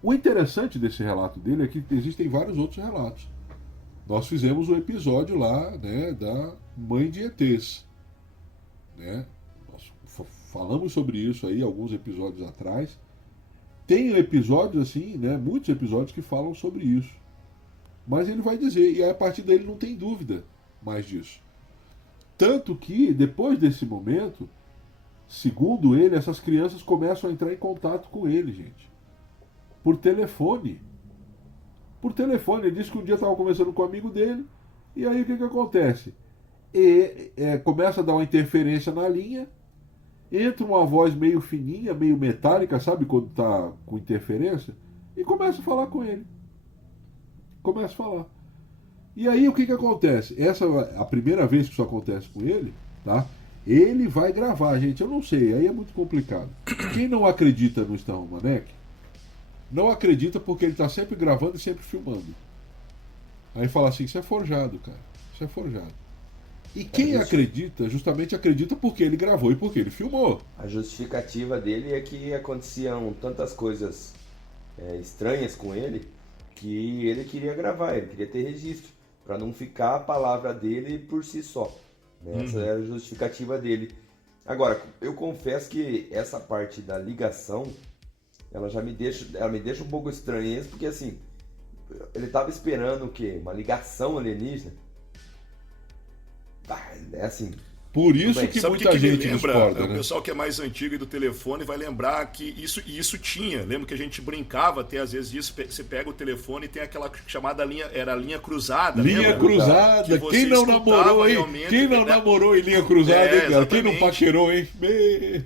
O interessante desse relato dele é que existem vários outros relatos. Nós fizemos um episódio lá, né, da mãe de ETs. Né? Nós falamos sobre isso aí alguns episódios atrás. Tem episódios assim, né, muitos episódios que falam sobre isso. Mas ele vai dizer, e a partir dele não tem dúvida mais disso. Tanto que, depois desse momento, segundo ele, essas crianças começam a entrar em contato com ele, gente. Por telefone. Por telefone. Ele disse que um dia estava conversando com um amigo dele. E aí o que acontece? Começa a dar uma interferência na linha. Entra uma voz meio fininha, meio metálica, sabe quando está com interferência? E começa a falar com ele. Começa a falar. E aí o que acontece? Essa é a primeira vez que isso acontece com ele, tá? Ele vai gravar, gente. Eu não sei, aí é muito complicado. Quem não acredita no Stan Romanek, não acredita porque ele está sempre gravando e sempre filmando. Aí fala assim, isso é forjado, cara. Isso é forjado. E quem acredita, justamente acredita porque ele gravou e porque ele filmou. A justificativa dele é que aconteciam tantas coisas estranhas com ele que ele queria gravar, ele queria ter registro, para não ficar a palavra dele por si só. Né? Essa era a justificativa dele. Agora, eu confesso que essa parte da ligação, ela me deixa um pouco estranha, porque assim, ele estava esperando o quê? Uma ligação alienígena? É assim. Por isso bem, que sabe muita gente lembra, discorda, o né? pessoal que é mais antigo e do telefone vai lembrar que isso tinha. Lembra que a gente brincava até às vezes disso, você pega o telefone e tem aquela chamada linha, era a linha cruzada, Linha lembra? cruzada, Que você quem não escutava namorou, hein? realmente, Quem não né? namorou em linha cruzada, hein, cara? Quem não exatamente. paquerou, hein?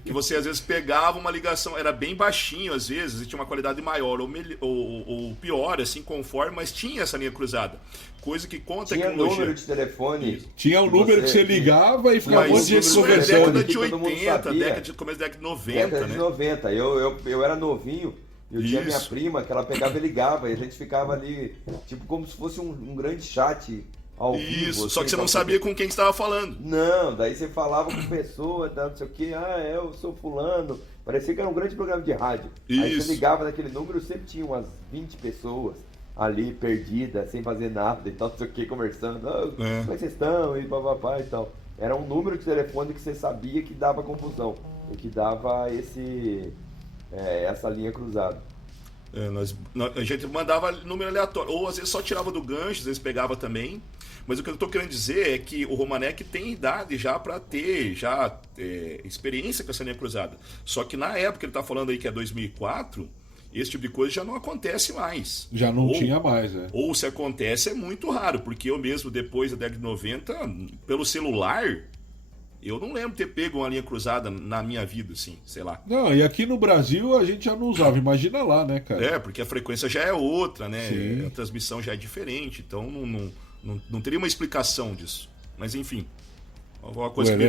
Que você às vezes pegava uma ligação, era bem baixinho às vezes, e tinha uma qualidade maior ou pior, assim, conforme, mas tinha essa linha cruzada. Coisa que com a Tinha tecnologia... número de telefone. Tinha um número que você ligava e ficava um monte Mas de gente isso é conversando. década de Que todo mundo 80, sabia. começo da década de 90, Década né? de 90. Eu era novinho, eu tinha minha Isso. prima que ela pegava e ligava, e a gente ficava ali, tipo, como se fosse um grande chat ao vivo. Isso, só que você sem não sabia com quem você estava falando. Não, daí você falava com pessoa, tá, não sei o que, eu sou fulano. Parecia que era um grande programa de rádio. Aí Isso. você ligava naquele número, sempre tinha umas 20 pessoas ali perdidas, sem fazer nada e tal, não sei o que, conversando. Como é que vocês estão? E papapá e tal. Era um número de telefone que você sabia que dava confusão e que dava essa linha cruzada. A gente mandava número aleatório, ou às vezes só tirava do gancho, às vezes pegava também. Mas o que eu tô querendo dizer é que o Romanek tem idade já para ter experiência com essa linha cruzada. Só que na época ele tá falando aí que é 2004, esse tipo de coisa já não acontece mais. Já não tinha mais, Ou se acontece é muito raro, porque eu mesmo, depois da década de 90, pelo celular, eu não lembro ter pego uma linha cruzada na minha vida, assim, sei lá. Não, e aqui no Brasil a gente já não usava, imagina lá, né, cara? Porque a frequência já é outra, né? Sim. A transmissão já é diferente, então não teria uma explicação disso. Mas enfim, uma coisa que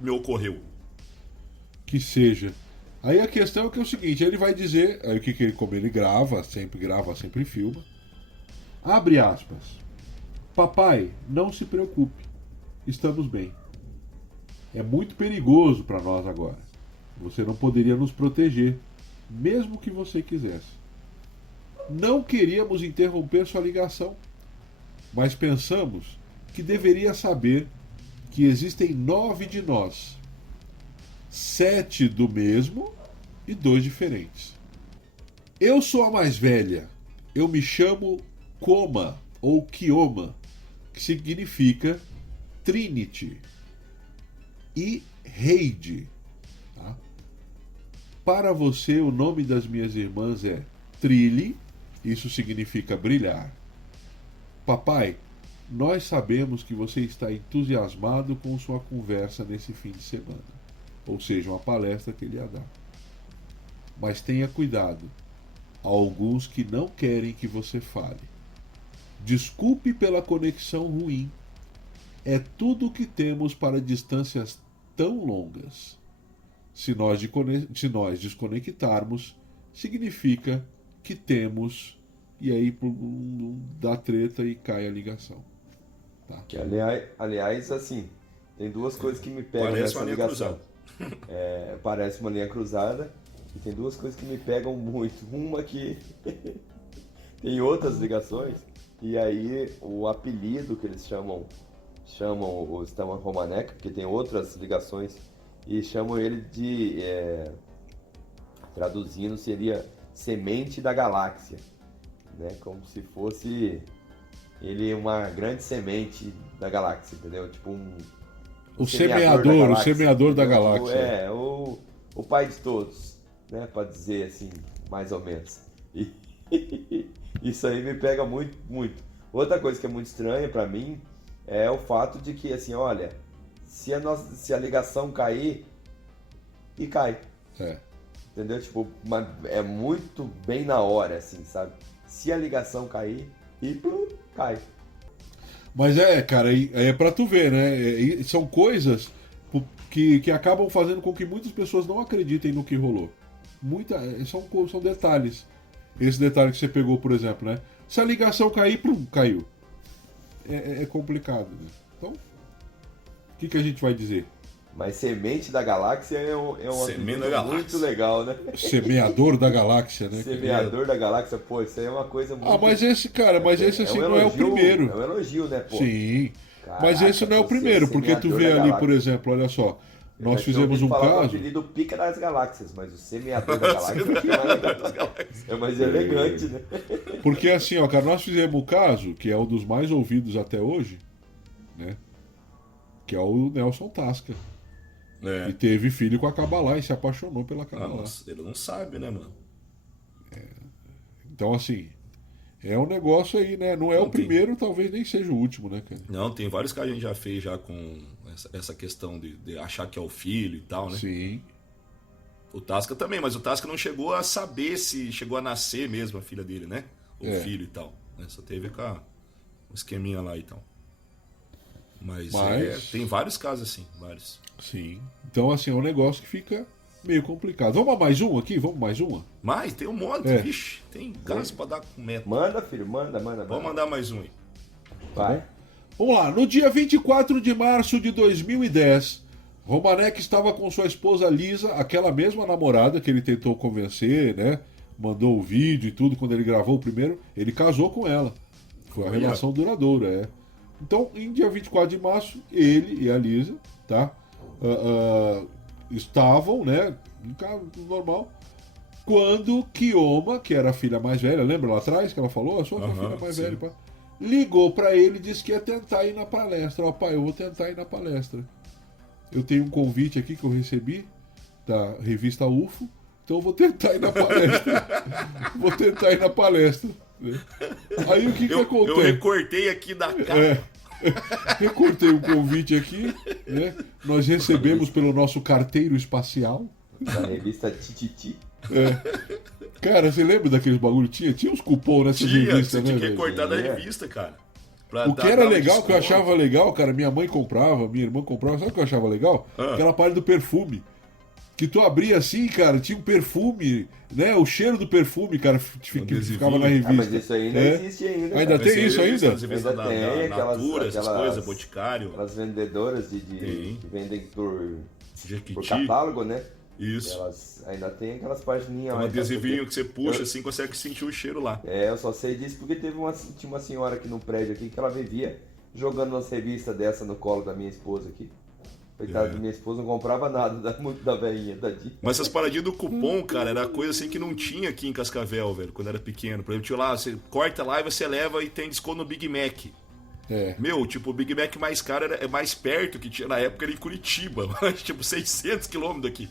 me ocorreu. Que seja. Aí a questão é que é o seguinte, ele vai dizer, aí como ele grava, sempre filma. Abre aspas. Papai, não se preocupe. Estamos bem. É muito perigoso para nós agora. Você não poderia nos proteger, mesmo que você quisesse. Não queríamos interromper sua ligação, mas pensamos que deveria saber que existem 9 de nós. 7 do mesmo e 2 diferentes. Eu sou a mais velha. Eu me chamo Koma ou Kioma, que significa Trinity, e Heidi. Tá? Para você, o nome das minhas irmãs é Trilly, isso significa brilhar. Papai, nós sabemos que você está entusiasmado com sua conversa nesse fim de semana, ou seja, uma palestra que ele ia dar. Mas tenha cuidado, há alguns que não querem que você fale. Desculpe pela conexão ruim. É tudo o que temos para distâncias tão longas. Se nós desconectarmos, significa que temos, e aí dá treta e cai a ligação. Tá? Que, aliás, assim, tem duas coisas que me pegam nessa ligação. Parece uma linha cruzada, e tem duas coisas que me pegam muito. Uma que tem outras ligações, e aí o apelido que eles chamam o Stammer Romanek, porque tem outras ligações, e chamam ele de, traduzindo, seria Semente da Galáxia, né? Como se fosse ele uma grande semente da galáxia, entendeu? Tipo o semeador da galáxia. O pai de todos, né? Para dizer assim, mais ou menos. E isso aí me pega muito, muito. Outra coisa que é muito estranha para mim é o fato de que, assim, olha, se a ligação cair, e cai. Entendeu? Tipo, é muito bem na hora, assim, sabe? Se a ligação cair, e cai. Mas cara, é pra tu ver, né? São coisas que acabam fazendo com que muitas pessoas não acreditem no que rolou. São detalhes. Esse detalhe que você pegou, por exemplo, né? Se a ligação cair, caiu. É complicado, né? Então, o que a gente vai dizer? Mas Semente da Galáxia é um muito legal, né? Semeador da Galáxia, né? Semeador da Galáxia, pô, isso aí é uma coisa muito... mas esse assim não é o primeiro. É um elogio, né, pô? Sim, caraca, mas esse não é o primeiro, porque tu vê ali, por exemplo, olha só, nós fizemos um caso... O apelido Pica das Galáxias, mas o Semeador da Galáxia é mais elegante, né? Porque assim, ó, cara, nós fizemos um caso, que é um dos mais ouvidos até hoje, né? Que é o Nelson Tasca. E teve filho com a Kabbalah e se apaixonou pela Kabbalah. Ele não sabe, né, mano? Então, assim, é um negócio aí, né? Não é o primeiro, talvez nem seja o último, né, cara? Não, tem vários que a gente já fez já com essa questão de achar que é o filho e tal, né? Sim. O Tasca também, mas o Tasca não chegou a saber se chegou a nascer mesmo a filha dele, né? O filho e tal. Né? Só teve com um esqueminha lá e tal. Mas tem vários casos assim, vários. Sim. Então, assim, é um negócio que fica meio complicado. Vamos a mais um aqui? Vamos mais uma? Mas tem um monte, vixe. Tem caso pra dar com meta. Manda, filho, manda. Vamos mandar mais um aí. Vai. Vamos lá, no dia 24 de março de 2010, Romanek estava com sua esposa Lisa, aquela mesma namorada que ele tentou convencer, né? Mandou o vídeo e tudo quando ele gravou o primeiro. Ele casou com ela. Foi uma relação duradoura, é. Então, em dia 24 de março, ele e a Lisa, tá? Estavam, né? Um carro normal. Quando Kioma, que era a filha mais velha, lembra lá atrás que ela falou? Eu sou a filha mais velha, pá. Ligou pra ele e disse que ia tentar ir na palestra. Ó, pai, eu vou tentar ir na palestra. Eu tenho um convite aqui que eu recebi da revista UFO, então eu vou tentar ir na palestra. Vou tentar ir na palestra. Aí o que acontece? Eu recortei aqui da cara. Recortei o convite aqui, né? Nós recebemos pelo nosso carteiro espacial. Da revista Tititi. Cara, você lembra daqueles bagulho? Tinha uns cupom nessas revistas, né? Tinha que velho? cortar da revista, cara. O que era legal, que eu achava legal, cara, minha mãe comprava, minha irmã comprava, sabe o que eu achava legal? Aquela parte do perfume. Que tu abria assim, cara, tinha um perfume, né? O cheiro do perfume, cara, que ficava na revista. Mas isso aí não existe ainda. Ainda cara. tem isso ainda? Ainda tem, Natura, essas coisas, Boticário. Aquelas vendedoras que vendem por catálogo, né? Isso. Elas ainda tem aquelas pagininhas lá. Um adesivinho que você puxa assim, consegue sentir o cheiro lá. Eu só sei disso porque tinha uma senhora aqui no prédio aqui que ela vivia jogando umas revistas dessa no colo da minha esposa aqui. Coitada da minha esposa, não comprava nada da velhinha, tadinha. Mas essas paradinhas do cupom, cara, era coisa assim que não tinha aqui em Cascavel, velho, quando era pequeno. Por exemplo, tinha lá, você corta lá e você leva e tem desconto no Big Mac. Meu, tipo, o Big Mac mais caro é mais perto, que tinha na época era em Curitiba, tipo 600 km daqui.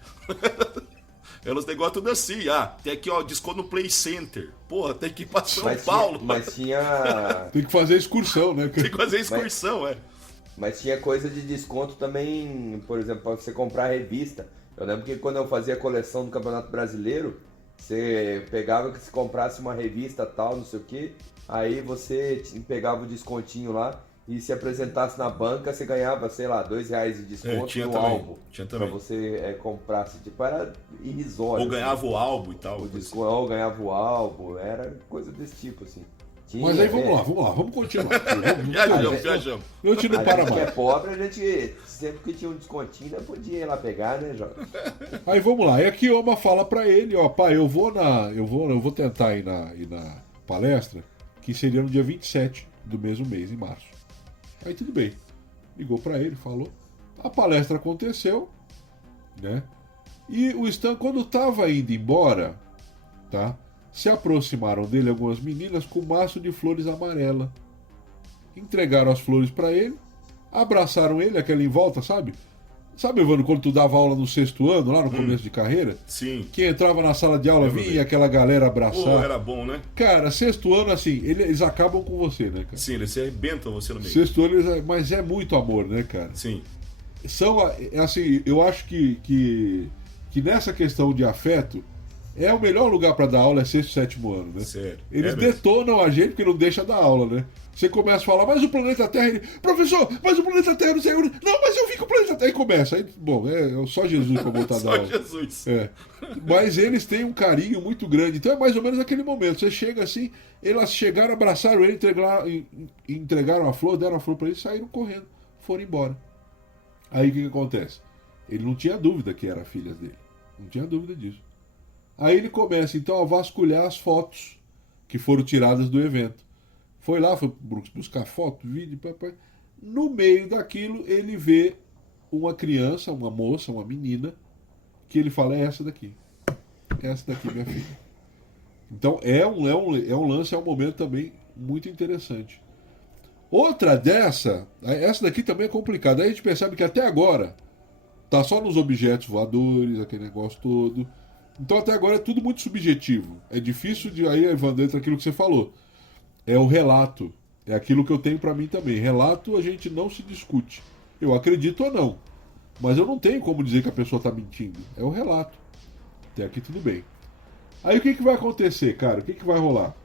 Eram os negócios tudo assim, tem aqui, ó, desconto no Play Center. Porra, tem que ir pra São Paulo. Mas tinha... Tem que fazer excursão, né? Tem que fazer excursão, Mas tinha coisa de desconto também, por exemplo, para você comprar revista. Eu lembro que quando eu fazia a coleção do Campeonato Brasileiro, você pegava que se comprasse uma revista tal, não sei o que, aí você pegava o descontinho lá e se apresentasse na banca, você ganhava, sei lá, R$2 de desconto no álbum. Tinha também. Pra você comprar, tipo, era irrisório. Ou ganhava assim. O álbum e tal. Ou ganhava o álbum, era coisa desse tipo, assim. Mas aí vamos lá, vamos continuar. Viajamos. A gente não para mais. mais. Que é pobre, a gente, sempre que tinha um descontinho, né, podia ir lá pegar, né, Jorge? Aí vamos lá, e a Kioma fala pra ele, ó, pai, eu vou tentar ir na palestra, que seria no dia 27 do mesmo mês, em março. Aí tudo bem. Ligou pra ele, falou. A palestra aconteceu, né? E o Stan, quando tava indo embora, tá? Se aproximaram dele algumas meninas com um maço de flores amarela. Entregaram as flores pra ele, abraçaram ele, aquela em volta, sabe? Sabe, Evandro, quando tu dava aula no 6º ano, lá no começo de carreira? Sim. Que entrava na sala de aula, vinha aquela galera abraçar. Era bom, né? Cara, 6º ano, assim, eles acabam com você, né, cara? Sim, eles se arrebentam você no meio. 6º ano, mas é muito amor, né, cara? Sim. São, assim, eu acho que nessa questão de afeto, o melhor lugar pra dar aula é 6º e 7º ano, né? Sério. Eles detonam a gente porque não deixa dar aula, né? Você começa a falar, mas o planeta Terra, ele, professor, mas o planeta Terra não sei onde. Não, mas eu vi que o planeta Terra. Aí começa. Aí, bom, é só Jesus pra voltar a dar aula. Só Jesus. Mas eles têm um carinho muito grande. Então é mais ou menos aquele momento. Você chega assim, elas chegaram, abraçaram ele, entregaram a flor, deram a flor pra ele e saíram correndo. Foram embora. Aí o que acontece? Ele não tinha dúvida que era a filha dele. Não tinha dúvida disso. Aí ele começa então a vasculhar as fotos que foram tiradas do evento. Foi lá, foi buscar foto, vídeo, papai. No meio daquilo ele vê uma criança, uma moça, uma menina, que ele fala, é essa daqui. Essa daqui, minha filha. Então é um lance, é um momento também muito interessante. Outra essa daqui também é complicada. Aí a gente percebe que até agora tá só nos objetos voadores, aquele negócio todo. Então até agora é tudo muito subjetivo. É difícil de... Aí, Evandro, entra aquilo que você falou. É o relato. É aquilo que eu tenho pra mim também. Relato a gente não se discute. Eu acredito ou não. Mas eu não tenho como dizer que a pessoa tá mentindo. É o relato. Até aqui tudo bem. Aí o que vai acontecer, cara? O que vai rolar?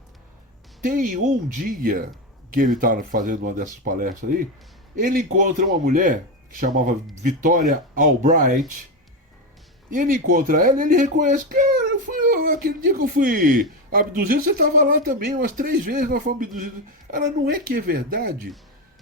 Tem um dia que ele tá fazendo uma dessas palestras aí, ele encontra uma mulher que chamava Victoria Albright. E ele encontra ela e ele reconhece, cara, aquele dia que eu fui abduzido, você estava lá também, umas 3 vezes nós fomos abduzidos. Ela, não é que é verdade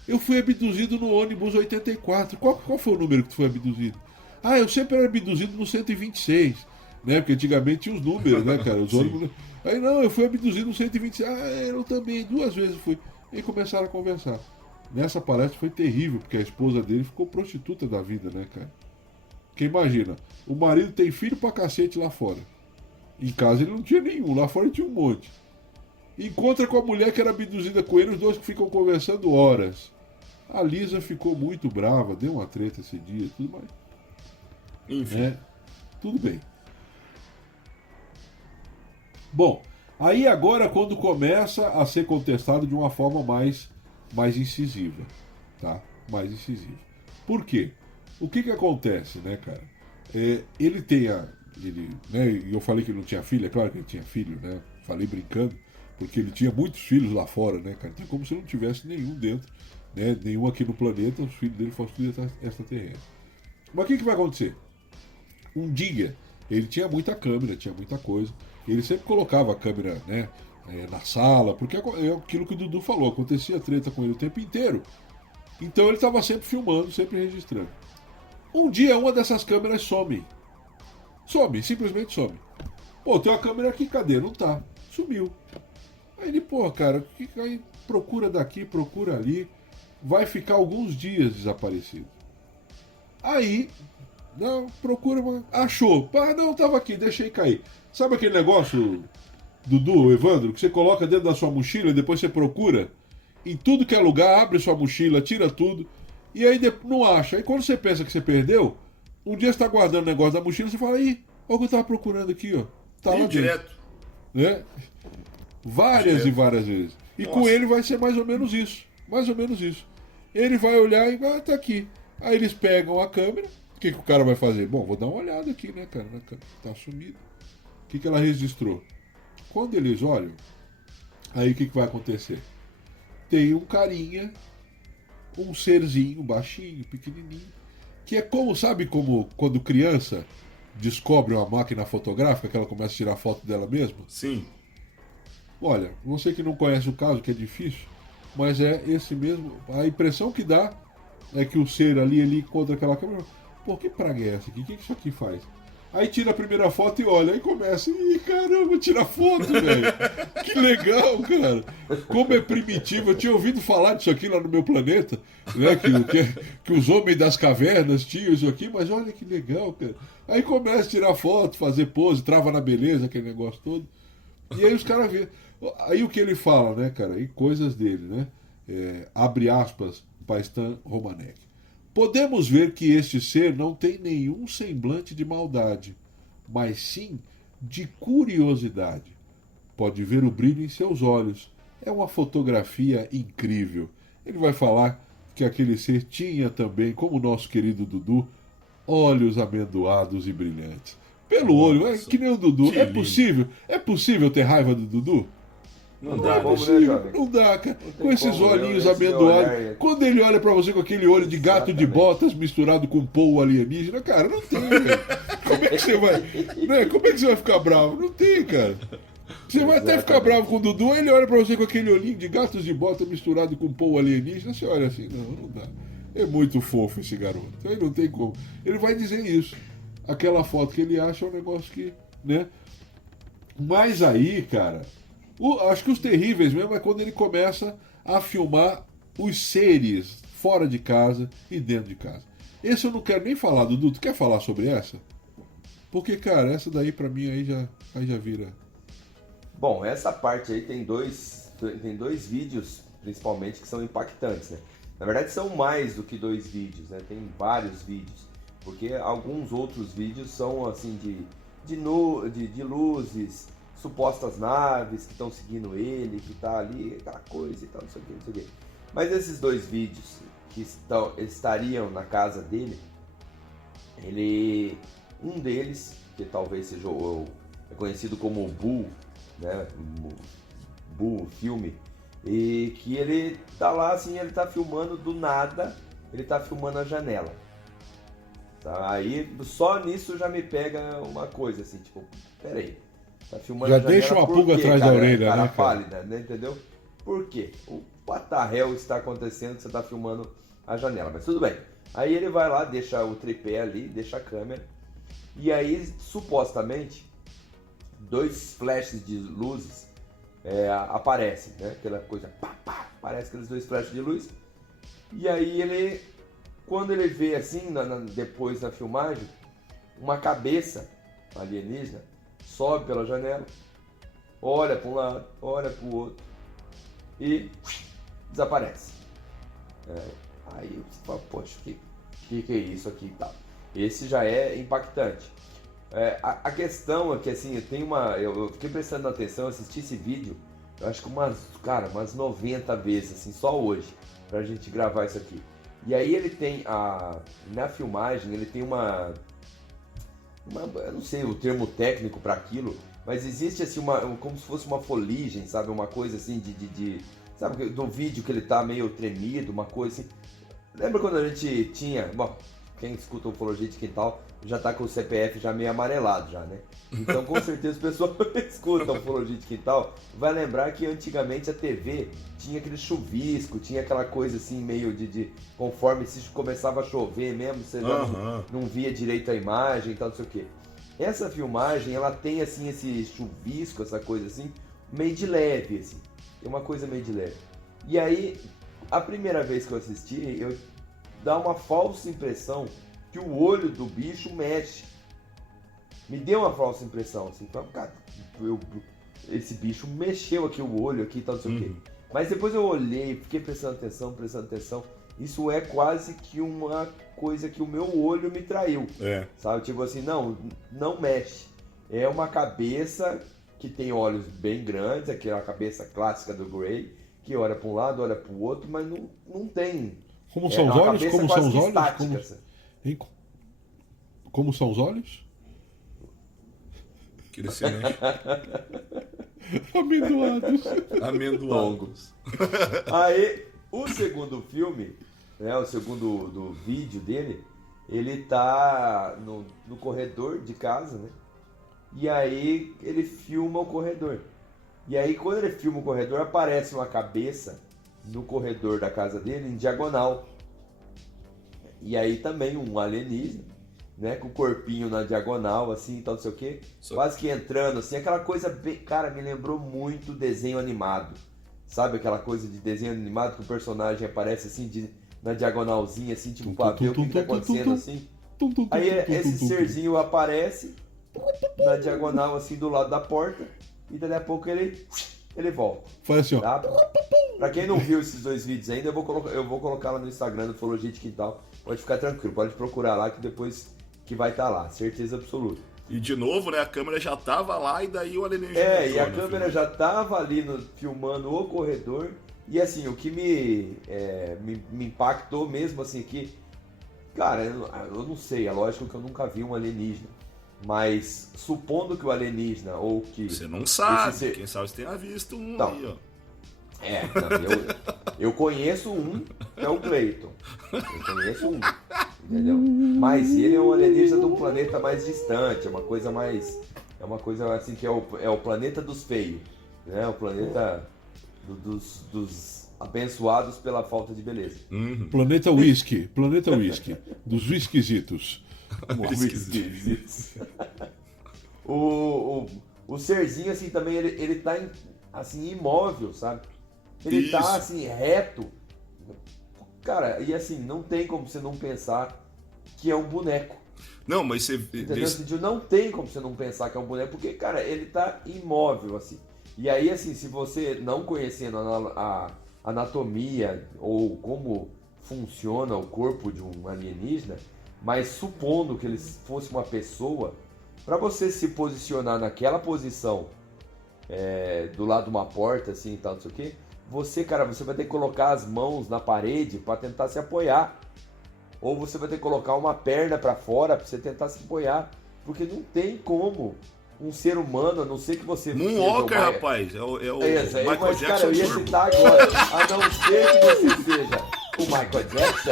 Eu fui abduzido no ônibus 84. Qual foi o número que tu foi abduzido? Ah, eu sempre era abduzido no 126, né? Porque antigamente tinha os números, né, cara? Os ônibus. Aí não, eu fui abduzido no 126. Ah, eu também, 2 vezes fui. E começaram a conversar. Nessa palestra foi terrível, porque a esposa dele ficou prostituta da vida, né, cara? Porque imagina, o marido tem filho pra cacete lá fora. Em casa ele não tinha nenhum, lá fora ele tinha um monte. Encontra com a mulher que era abduzida com ele, os dois que ficam conversando horas. A Lisa ficou muito brava, deu uma treta esse dia, tudo mais. Enfim. Né? Tudo bem. Bom, aí agora quando começa a ser contestado de uma forma mais incisiva, tá? Mais incisiva. Por quê? O que acontece, né, cara? Ele tem né, eu falei que ele não tinha filho, é claro que ele tinha filho, né? Falei brincando, porque ele tinha muitos filhos lá fora, né, cara? Então como se não tivesse nenhum dentro, né? Nenhum aqui no planeta, os filhos dele fossem tudo extraterrestres. Mas o que vai acontecer? Um dia, ele tinha muita câmera, tinha muita coisa. Ele sempre colocava a câmera, né, na sala, porque é aquilo que o Dudu falou, acontecia treta com ele o tempo inteiro. Então ele estava sempre filmando, sempre registrando. Um dia uma dessas câmeras some. Some, simplesmente some. Pô, tem uma câmera aqui, cadê? Não tá. Sumiu. Aí ele, pô, cara, aí procura daqui, procura ali. Vai ficar alguns dias desaparecido. Aí, não, procura, achou. Ah, não, tava aqui, deixei cair. Sabe aquele negócio, Dudu, Evandro, que você coloca dentro da sua mochila e depois você procura? Em tudo que é lugar, abre sua mochila, tira tudo. E aí não acha. Aí quando você pensa que você perdeu, um dia você tá guardando o negócio da mochila, você fala, ih, olha o que eu tava procurando aqui, ó. Tá lá dentro. Direto. Né? Várias e várias vezes. E Nossa. com ele vai ser mais ou menos isso. Mais ou menos isso. Ele vai olhar e vai, tá aqui. Aí eles pegam a câmera. O que o cara vai fazer? Bom, vou dar uma olhada aqui, né, cara? Na câmera. Tá sumido. O que ela registrou? Quando eles olham, aí o que vai acontecer? Tem um carinha, um serzinho, baixinho, pequenininho, que é como, sabe como quando criança descobre uma máquina fotográfica, que ela começa a tirar foto dela mesma? Sim. Olha, você que não conhece o caso, que é difícil, mas é esse mesmo. A impressão que dá é que o ser ali, ele encontra aquela câmera. Pô, que praga é essa aqui? O que isso aqui faz? Aí tira a primeira foto e olha, aí começa. Ih, caramba, tira foto, velho. Que legal, cara. Como é primitivo. Eu tinha ouvido falar disso aqui lá no meu planeta, né? Que os homens das cavernas tinham isso aqui, mas olha que legal, cara. Aí começa a tirar foto, fazer pose, trava na beleza, aquele negócio todo. E aí os caras vêem. Aí o que ele fala, né, cara? Aí coisas dele, né? Abre aspas para Stan Romanek. Podemos ver que este ser não tem nenhum semblante de maldade, mas sim de curiosidade. Pode ver o brilho em seus olhos. É uma fotografia incrível. Ele vai falar que aquele ser tinha também, como o nosso querido Dudu, olhos amendoados e brilhantes. Pelo olho, que nem o Dudu. Que É possível ter raiva do Dudu? Não Não dá, tem como, né? né, Possível, jovem? não dá, cara. Não tem Com esses como, olhinhos esse amendoados. olhar- Quando ele olha pra você com aquele olho de gato de Exatamente. botas misturado com polvo alienígena, cara, não tem, velho. Como é que você vai. Né? Como é que você vai ficar bravo? Não tem, cara. Você vai até ficar bravo com o Dudu, ele olha pra você com aquele olhinho de gatos de bota misturado com polvo alienígena, você olha assim, não dá. É muito fofo esse garoto. Aí não tem como. Ele vai dizer isso. Aquela foto que ele acha é um negócio que, né? Mas aí, cara, acho que os terríveis mesmo é quando ele começa a filmar os seres fora de casa e dentro de casa. Esse eu não quero nem falar, Dudu. Tu quer falar sobre essa? Porque, cara, essa daí pra mim aí já vira. Bom, essa parte aí tem dois vídeos, principalmente, que são impactantes, né? Na verdade, são mais do que 2 vídeos, né? Tem vários vídeos, porque alguns outros vídeos são, assim, de luzes, supostas naves que estão seguindo ele, que tá ali, aquela coisa e tal, não sei o que. Mas esses 2 vídeos que estariam na casa dele, um deles, que talvez seja é conhecido como Bull, né? Bull filme, e que ele tá lá assim, ele tá filmando do nada, ele tá filmando a janela. Tá? Aí só nisso já me pega uma coisa assim, tipo, peraí, tá filmando Já a janela, deixa uma por pulga quê, atrás da cara? orelha, Cara né, cara? pálida, né? Entendeu? Por quê? O patarréu está acontecendo que você está filmando a janela, mas tudo bem. Aí ele vai lá, deixa o tripé ali, deixa a câmera, e aí supostamente 2 flashes de luzes aparecem, né? Aquela coisa, pá, pá, aparece aqueles 2 flashes de luz, e aí ele, quando ele vê assim, depois na filmagem, uma cabeça alienígena sobe pela janela, olha para um lado, olha para o outro e desaparece. Aí você fala, poxa, que é isso aqui e tal. Esse já é impactante. A questão é que assim, eu fiquei prestando atenção, assisti esse vídeo, eu acho que umas 90 vezes, assim, só hoje, pra gente gravar isso aqui. E aí ele tem, na filmagem, ele tem eu não sei o termo técnico para aquilo, mas existe assim como se fosse uma foligem, sabe? Uma coisa assim sabe, do vídeo que ele tá meio tremido, uma coisa assim. Lembra quando a gente tinha, bom, quem escuta Ufologia de Quintal já tá com o CPF já meio amarelado já, né? Então com certeza o pessoal que escuta Ufologia de Quintal vai lembrar que antigamente a TV tinha aquele chuvisco, tinha aquela coisa assim meio conforme se começava a chover mesmo, você não via direito a imagem e tal, não sei o quê. Essa filmagem, ela tem assim esse chuvisco, essa coisa assim, meio de leve, assim. Tem uma coisa meio de leve. E aí, a primeira vez que eu assisti, dá uma falsa impressão que o olho do bicho mexe. Me deu uma falsa impressão, assim, cara, esse bicho mexeu aqui o olho aqui e tal, não sei o quê. Mas depois eu olhei, fiquei prestando atenção. Isso é quase que uma coisa que o meu olho me traiu. Sabe? Tipo assim, não mexe. É uma cabeça que tem olhos bem grandes, aquela cabeça clássica do Grey, que olha para um lado, olha para o outro, mas não tem. Como são os olhos? Como são os olhos? Estática, Como são os olhos? Que ele se mexe. Amendoados. Aí, o segundo filme, né, o segundo do vídeo dele, ele tá no corredor de casa, né? E aí ele filma o corredor. E aí quando ele filma o corredor, aparece uma cabeça no corredor da casa dele em diagonal. E aí também um alienígena, né, com o corpinho na diagonal, assim, tal, não sei o quê, quase que entrando, assim, aquela coisa, cara, me lembrou muito desenho animado, sabe, aquela coisa de desenho animado que o personagem aparece, assim, na diagonalzinha, assim, tipo, pra ver o que tá acontecendo, assim. Aí esse serzinho aparece na diagonal, assim, do lado da porta, e daí a pouco ele volta. Faz assim, ó. Tá? Pra quem não viu esses 2 vídeos ainda, eu vou colocar lá no Instagram do Ufologia de Quintal, pode ficar tranquilo, pode procurar lá que depois que vai estar lá, certeza absoluta. E de novo, né, a câmera já tava lá e daí o alienígena e a câmera já tava ali filmando o corredor. E assim, o que me impactou mesmo, assim, que, cara, eu não sei, é lógico que eu nunca vi um alienígena. Mas supondo que o alienígena ou que... Você não sabe, quem sabe você tenha visto um então, aí, ó. Eu conheço um, que é o Clayton. Eu conheço um, entendeu? Mas ele é um alienígena de um planeta mais distante, é uma coisa assim que é o planeta dos feios, né? O planeta dos abençoados pela falta de beleza. Planeta Whisky, dos whiskyzitos. O serzinho assim também, ele tá assim, imóvel, sabe? Ele tá assim, reto. Cara, e assim, não tem como você não pensar que é um boneco. Não, mas você... Entendeu? Não tem como você não pensar que é um boneco, porque, cara, ele tá imóvel, assim. E aí, assim, se você não conhecendo a anatomia ou como funciona o corpo de um alienígena, mas supondo que ele fosse uma pessoa, para você se posicionar naquela posição, do lado de uma porta, assim, e tal, não sei o quê, você vai ter que colocar as mãos na parede para tentar se apoiar. Ou você vai ter que colocar uma perna para fora para você tentar se apoiar. Porque não tem como um ser humano, a não ser que você... Moonwalker, rapaz. É o Michael mas, Jackson. Cara, eu ia citar agora. A não ser que você seja o Michael Jackson,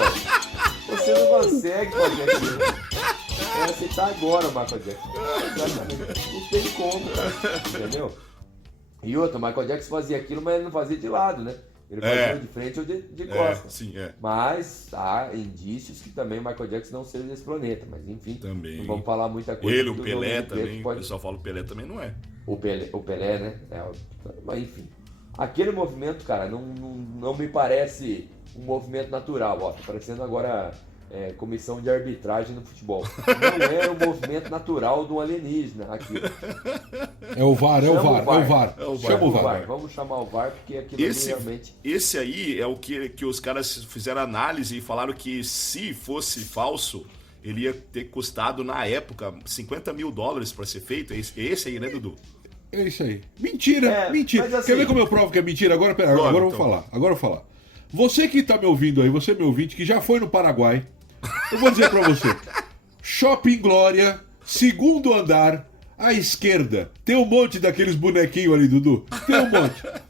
você não consegue fazer aquilo. Eu ia citar agora o Michael Jackson. Exatamente. Não tem como, entendeu? E outra, o Michael Jackson fazia aquilo, mas ele não fazia de lado, né? Ele fazia ou de frente ou de costas. Sim, Mas há indícios que também o Michael Jackson não seja desse planeta. Mas enfim, também. não vamos falar muita coisa. Ele, o Pelé também. O pessoal fala o Pelé também não é. O Pelé, né? Mas enfim. Aquele movimento, cara, não me parece um movimento natural. Ó, tá parecendo agora comissão de arbitragem no futebol. Não é um movimento natural de um alienígena aquilo. É o VAR. Chama o VAR. Vamos chamar o VAR, porque aquilo realmente... Esse aí é o que os caras fizeram análise e falaram que se fosse falso, ele ia ter custado, na época, $50 mil para ser feito. Esse aí, né, Dudu? É isso aí. Mentira. Mas assim... Quer ver como eu provo que é mentira? Agora eu vou falar. Você que tá me ouvindo aí, você meu ouvinte, que já foi no Paraguai, eu vou dizer pra você. Shopping Glória, segundo andar, à esquerda. Tem um monte daqueles bonequinhos ali, Dudu. Tem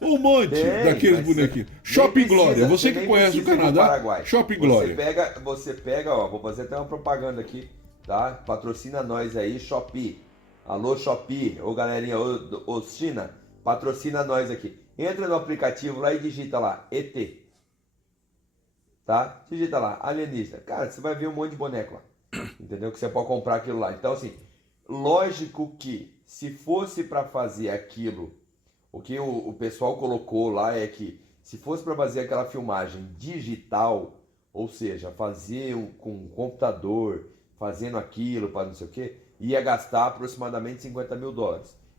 um monte daqueles bonequinhos. Shopping Glória, você que conhece o Canadá, Shopping Glória. Você pega, ó, vou fazer até uma propaganda aqui, tá? Patrocina nós aí, Shopee. Alô, Shopee, ô galerinha, ô China, patrocina nós aqui. Entra no aplicativo lá e digita lá, ET. Tá? Digita lá, alienígena. Cara, você vai ver um monte de boneco lá. Entendeu? Que você pode comprar aquilo lá. Então, assim, lógico que se fosse para fazer aquilo, o que o pessoal colocou lá é que se fosse para fazer aquela filmagem digital, ou seja, fazer com um computador, fazendo aquilo para não sei o quê, ia gastar aproximadamente $50 mil.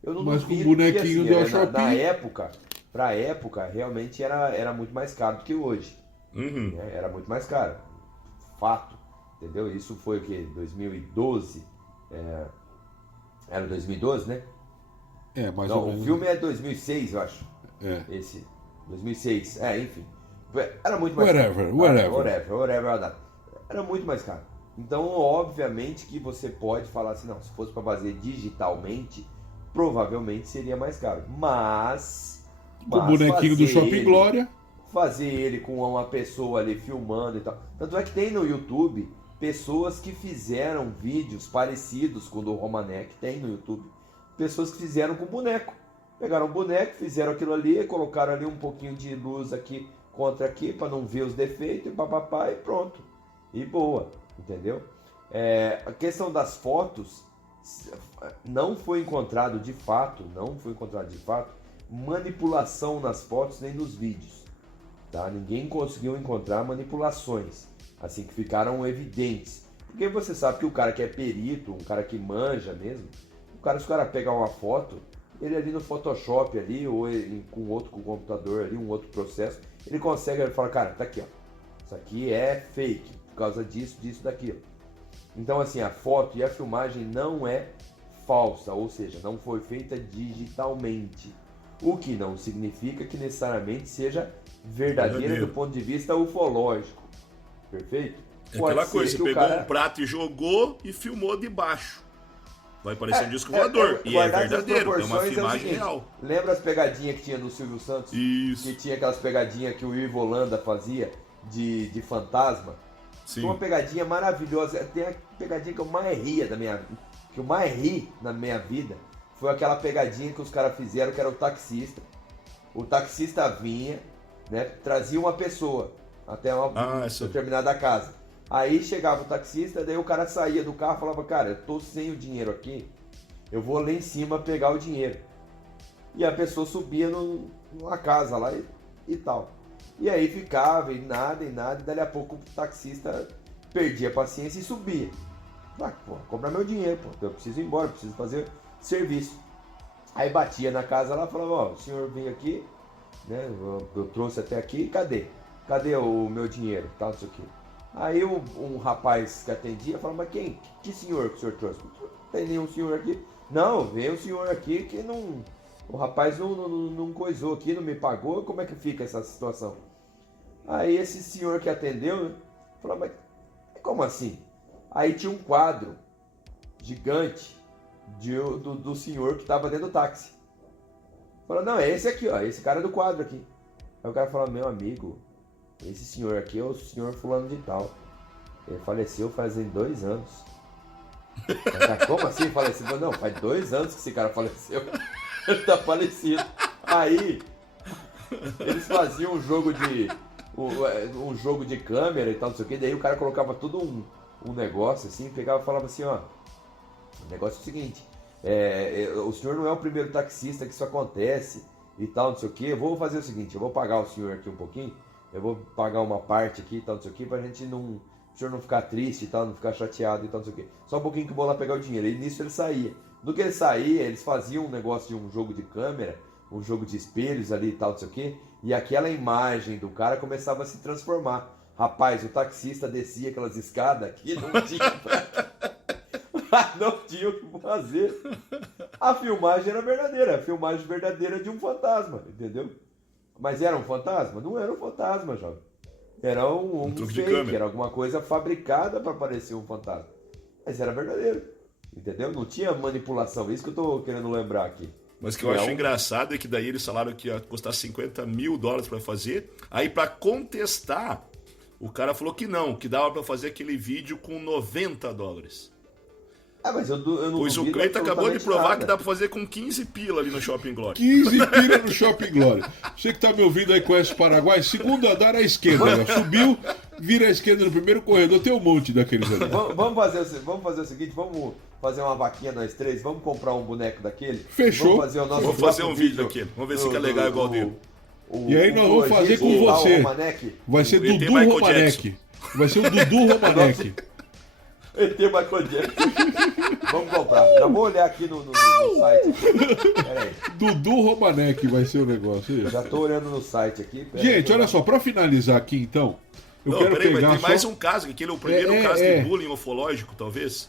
Eu não Mas duvido com bonequinho que, assim, da Shopee... na época, pra época, realmente era muito mais caro do que hoje. Uhum. Né? Era muito mais caro. Fato. Entendeu? Isso foi o quê? 2012? Era 2012, né? Mais não, ou menos. O filme é 2006, eu acho. É. Esse. 2006. Enfim. Era muito mais caro. Whatever. Era muito mais caro. Então, obviamente que você pode falar assim, não, se fosse para fazer digitalmente, provavelmente seria mais caro. Mas o bonequinho do Shopping Glória. Fazer ele com uma pessoa ali filmando e tal. Tanto é que tem no YouTube pessoas que fizeram vídeos parecidos com o do Romanek, tem no YouTube. Pessoas que fizeram com boneco. Pegaram o boneco, fizeram aquilo ali, colocaram ali um pouquinho de luz aqui contra aqui, para não ver os defeitos, e papapá, e pronto. E boa, entendeu? A questão das fotos, não foi encontrado de fato, manipulação nas fotos nem nos vídeos. Tá? Ninguém conseguiu encontrar manipulações, assim, que ficaram evidentes. Porque você sabe que o cara que é perito, um cara que manja mesmo, se o cara pegar uma foto, ele ali no Photoshop ali, ou ele, com o computador ali, um outro processo, ele consegue falar, cara, tá aqui, ó, isso aqui é fake, por causa disso, daquilo. Então, assim, a foto e a filmagem não é falsa, ou seja, não foi feita digitalmente. O que não significa que necessariamente seja verdadeira do ponto de vista ufológico. Perfeito? É aquela coisa, você pegou um prato e jogou e filmou de baixo. Vai parecer um disco voador. E é verdadeiro, é uma filmagem real. Lembra as pegadinhas que tinha no Silvio Santos? Isso. Que tinha aquelas pegadinhas que o Ivo Holanda fazia de fantasma? Sim. Uma pegadinha maravilhosa. Tem a pegadinha que eu mais ri na minha vida. Foi aquela pegadinha que os caras fizeram, que era o taxista. O taxista vinha, né, trazia uma pessoa até uma determinada casa. Aí chegava o taxista, daí o cara saía do carro e falava, cara, eu tô sem o dinheiro aqui, eu vou lá em cima pegar o dinheiro. E a pessoa subia numa casa lá e tal. E aí ficava, e nada, e dali a pouco o taxista perdia a paciência e subia. Ah, pô, compra meu dinheiro, pô, eu preciso ir embora, eu preciso fazer serviço. Aí batia na casa lá e falava, ó, o senhor veio aqui, né, eu trouxe até aqui, cadê o meu dinheiro, tal, isso aqui. Aí um rapaz que atendia falava, mas que senhor que o senhor trouxe? Não tem nenhum senhor aqui. Não, veio um senhor aqui que não, o rapaz não coisou aqui, não me pagou, como é que fica essa situação? Aí esse senhor que atendeu, né, falou, mas como assim? Aí tinha um quadro gigante do senhor que estava dentro do táxi. Falou, não, é esse aqui, ó, esse cara do quadro aqui. Aí o cara falou, meu amigo, esse senhor aqui é o senhor fulano de tal. Ele faleceu fazem 2 anos. Como assim faleceu? Não, faz 2 anos que esse cara faleceu. Ele tá falecido. Aí, eles faziam um jogo de câmera e tal, não sei o que, daí o cara colocava todo um negócio assim, pegava e falava assim, ó, o negócio é o seguinte, o senhor não é o primeiro taxista que isso acontece e tal, não sei o que, eu vou fazer o seguinte, eu vou pagar o senhor aqui um pouquinho, eu vou pagar uma parte aqui e tal, não sei o que, pra gente não, o senhor não ficar triste e tal, não ficar chateado e tal, não sei o que, só um pouquinho que eu vou lá pegar o dinheiro, e nisso ele saía. No que ele saía, eles faziam um negócio de um jogo de câmera, um jogo de espelhos ali e tal, não sei o que, e aquela imagem do cara começava a se transformar. Rapaz, o taxista descia aquelas escadas que não tinha não tinha o que fazer. A filmagem era verdadeira, a filmagem verdadeira de um fantasma, entendeu? Mas era um fantasma? Não era um fantasma, jovem. Era um fake, era alguma coisa fabricada para parecer um fantasma. Mas era verdadeiro, entendeu? Não tinha manipulação, isso que eu tô querendo lembrar aqui. Mas o que eu acho engraçado é que daí eles falaram que ia custar $50 mil para fazer. Aí para contestar, o cara falou que não, que dava para fazer aquele vídeo com $90. Mas eu não pois o Cleiton acabou de provar que dá pra fazer com 15 pila ali no Shopping Glória. 15 pila no Shopping Glória. Você que tá me ouvindo aí, conhece o Paraguai, segundo andar à esquerda. Né? Subiu, vira à esquerda no primeiro corredor, tem um monte daqueles ali. Vamos fazer o seguinte, vamos fazer uma vaquinha nós três, vamos comprar um boneco daquele. Fechou. Vamos fazer um vídeo daquele. Vamos ver se fica legal igual dele. E aí nós vamos fazer com você. Vai ser Dudu Romanek. Vai ser o Dudu Romanek. ET Michael Jackson. Vamos comprar. Já vou olhar aqui no site. Pera aí. Dudu Romanek vai ser o negócio. Aí. Já tô olhando no site aqui. Gente, olha só, pra finalizar aqui então. Peraí, tem mais um caso, aquele é o primeiro caso de bullying ufológico, talvez.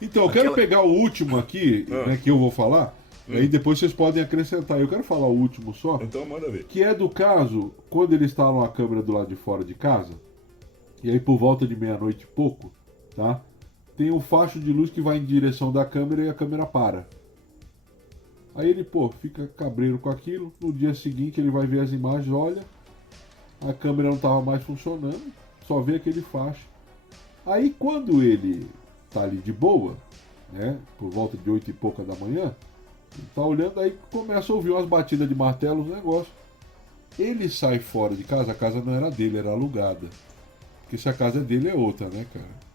Então, eu quero pegar o último aqui, né, que eu vou falar. Aí depois vocês podem acrescentar. Eu quero falar o último só. Então manda ver. Que é do caso, quando eles instalam a câmera do lado de fora de casa. E aí por volta de meia-noite e pouco, tá? Tem um facho de luz que vai em direção da câmera e a câmera para. Aí ele, fica cabreiro com aquilo. No dia seguinte ele vai ver as imagens, olha, a câmera não estava mais funcionando, só vê aquele facho. Aí quando ele tá ali de boa, né, por volta de 8 e pouca da manhã, ele tá olhando, aí começa a ouvir umas batidas de martelo no negócio. Ele sai fora de casa, a casa não era dele, era alugada. Porque se a casa é dele é outra, né, cara?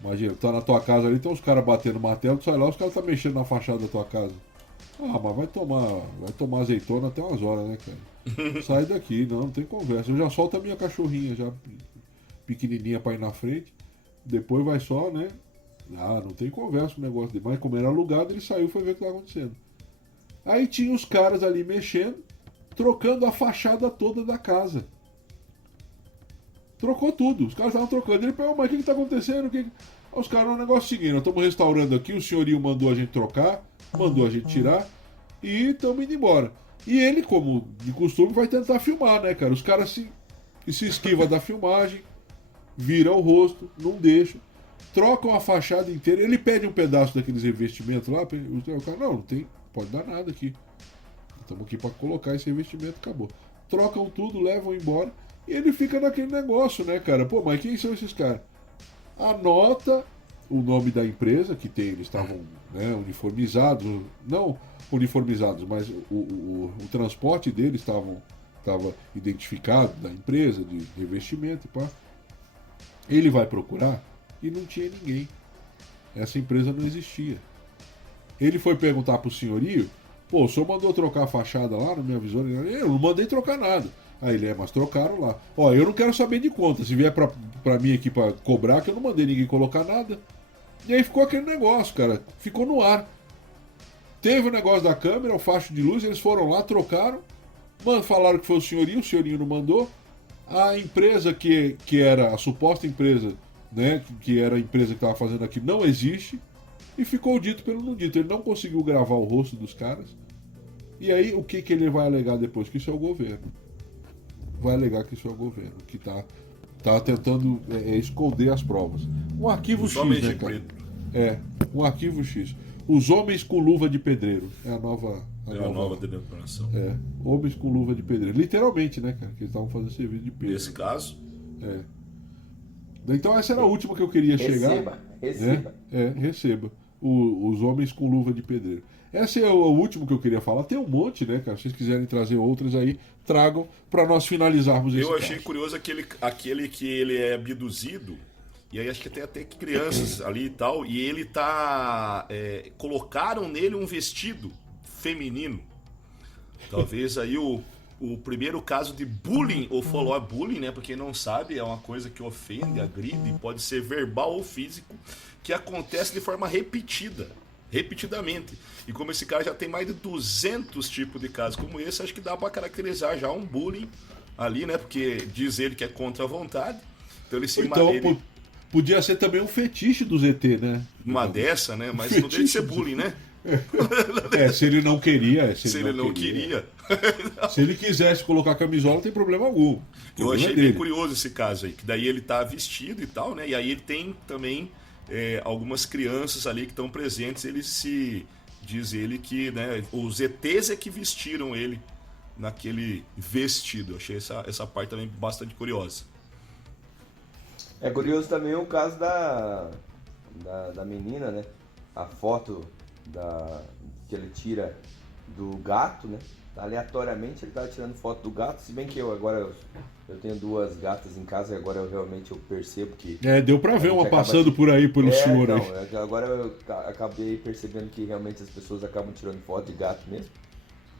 Imagina, tá na tua casa ali, tem uns caras batendo martelo, tu sai lá, os caras tá mexendo na fachada da tua casa. Mas vai tomar azeitona até umas horas, né, cara? Sai daqui, não tem conversa. Eu já solto a minha cachorrinha, já pequenininha pra ir na frente. Depois vai só, né? Não tem conversa com o negócio dele. Mas como era alugado, ele saiu e foi ver o que estava acontecendo. Aí tinha os caras ali mexendo, trocando a fachada toda da casa. Trocou tudo, os caras estavam trocando. Ele perguntou, mas o que está acontecendo? Os caras, o negócio seguinte, nós estamos restaurando aqui, o senhorio mandou a gente trocar, mandou a gente tirar e estamos indo embora. E ele, como de costume, vai tentar filmar, né, cara? Os caras se esquivam da filmagem, viram o rosto, não deixam, trocam a fachada inteira. Ele pede um pedaço daqueles revestimentos lá, o cara, não tem, pode dar nada aqui. Estamos aqui para colocar esse revestimento, acabou. Trocam tudo, levam embora. E ele fica naquele negócio, né, cara? Mas quem são esses caras? Anota o nome da empresa, que eles estavam, né, uniformizados. Não uniformizados, mas o transporte deles estava identificado da empresa, de revestimento e pá. Ele vai procurar e não tinha ninguém. Essa empresa não existia. Ele foi perguntar pro senhorio, o senhor mandou trocar a fachada lá, não me avisou? Eu não mandei trocar nada. Aí ele, mas trocaram lá. Eu não quero saber de conta. Se vier pra mim aqui pra cobrar, que eu não mandei ninguém colocar nada. E aí ficou aquele negócio, cara. Ficou no ar. Teve o negócio da câmera, o facho de luz, eles foram lá, trocaram. Falaram que foi o senhorio não mandou. A empresa que era a suposta empresa, né, que era a empresa que estava fazendo aquilo, não existe. E ficou dito pelo não dito. Ele não conseguiu gravar o rosto dos caras. E aí, o que ele vai alegar depois? Que isso é o governo. Vai alegar que isso é o governo, que tá tentando esconder as provas. Um arquivo X, né, cara? Um arquivo X. Os homens com luva de pedreiro. É a nova denominação. Homens com luva de pedreiro. Literalmente, né, cara? Que eles estavam fazendo serviço de pedreiro. Nesse caso? Então essa era a última que eu queria chegar. Receba. Receba. os homens com luva de pedreiro. Esse é o último que eu queria falar. Tem um monte, né, cara? Se vocês quiserem trazer outros aí, tragam para nós finalizarmos esse Eu achei caso. curioso aquele que ele é abduzido, e aí acho que tem até crianças ali e tal, e ele tá... colocaram nele um vestido feminino. Talvez aí o primeiro caso de bullying, ou follow bullying, né? Pra quem não sabe, é uma coisa que ofende, agride, pode ser verbal ou físico, que acontece de forma repetidamente. E como esse cara já tem mais de 200 tipos de casos como esse, acho que dá pra caracterizar já um bullying ali, né? Porque diz ele que é contra a vontade. Então ele se Então, podia ser também um fetiche do ZT, né? uma dessa, né? Mas não deixa de ser bullying, né? Se ele não queria. Se ele não queria. Se ele quisesse colocar camisola, não tem problema algum. Eu achei bem curioso esse caso aí, que daí ele tá vestido e tal, né? E aí ele tem também algumas crianças ali que estão presentes. Diz ele que, né, os ETs é que vestiram ele naquele vestido. Eu achei essa parte também bastante curiosa. É curioso também o caso da menina, né? A foto que ele tira do gato, né? Aleatoriamente ele tá tirando foto do gato, se bem que eu tenho 2 gatas em casa e agora eu percebo que... deu pra ver uma passando por aí, pelo senhor aí. Então, agora eu acabei percebendo que realmente as pessoas acabam tirando foto de gato mesmo.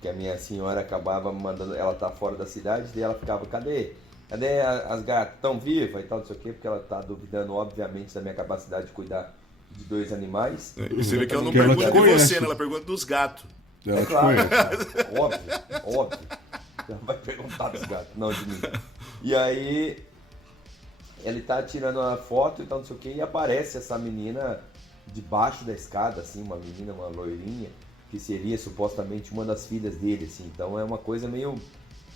Que a minha senhora acabava mandando, ela tá fora da cidade, e ela ficava, cadê as gatas? Estão vivas e tal, não sei o quê, porque ela tá duvidando, obviamente, da minha capacidade de cuidar de 2 animais. Você vê que ela não Porque ela pergunta te de conhece. você, né? Ela pergunta dos gatos. Ela te Claro, conhece. óbvio. Ela vai perguntar dos gatos, não de mim. E aí, ele tá tirando uma foto e tal, não sei o que, e aparece essa menina debaixo da escada, assim, uma loirinha, que seria supostamente uma das filhas dele, assim. Então é uma coisa meio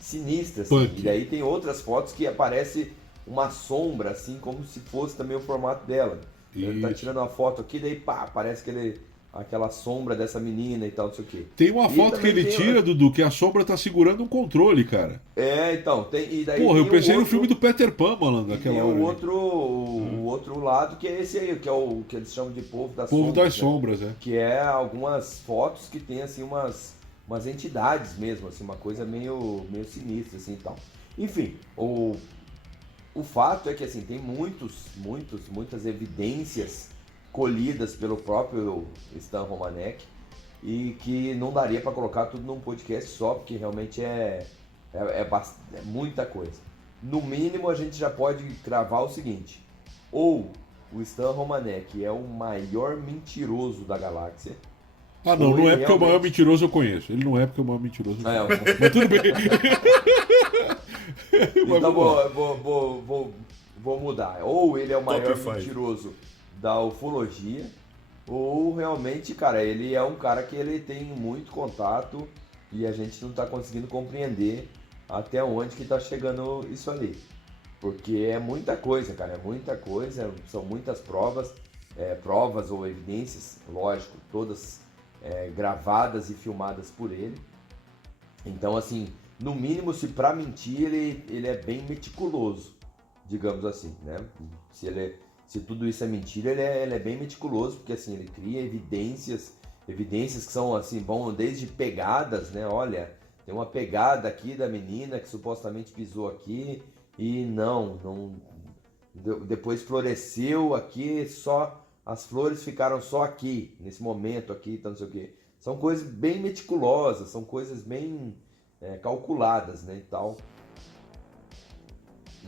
sinistra, assim. Punk. E daí tem outras fotos que aparece uma sombra, assim, como se fosse também o formato dela. Ele tá Isso. tirando uma foto aqui, daí pá, parece aquela sombra dessa menina e tal, não sei o quê. Tem uma E foto que também ele tem tira, Dudu, que a sombra tá segurando um controle, cara. então, tem. E daí Porra, eu tem pensei o no outro, filme do Peter Pan, malandro, e naquela tem hora. o ali. outro lado, que é esse aí, que é o que eles chamam de povo das Povo sombras. das né? sombras, é. Que é algumas fotos que tem, assim, umas entidades mesmo, assim, uma coisa meio sinistra, assim, e tal. Enfim, o fato é que, assim, tem muitas evidências colhidas pelo próprio Stan Romanek e que não daria para colocar tudo num podcast só, porque realmente é muita coisa. No mínimo, a gente já pode cravar o seguinte: ou o Stan Romanek é o maior mentiroso da galáxia. Ah, não, Ou não é ele porque o maior realmente- mentiroso eu conheço. Ele não é porque o maior mentiroso eu conheço. É, Mas tudo bem. Mas então vamos lá. vou mudar. Ou ele é o maior Top five. mentiroso da ufologia, ou realmente, cara, ele é um cara que ele tem muito contato e a gente não tá conseguindo compreender até onde que tá chegando isso ali. Porque é muita coisa, cara, é muita coisa, são muitas provas ou evidências, lógico, todas gravadas e filmadas por ele. Então, assim, no mínimo, se pra mentir, ele é bem meticuloso, digamos assim, né? Se tudo isso é mentira, ele é bem meticuloso, porque assim, ele cria evidências que são assim, bom, desde pegadas, né? Olha, tem uma pegada aqui da menina que supostamente pisou aqui e depois floresceu aqui, só as flores ficaram só aqui, nesse momento aqui, então não sei o quê. São coisas bem meticulosas, são coisas bem calculadas, né, e tal.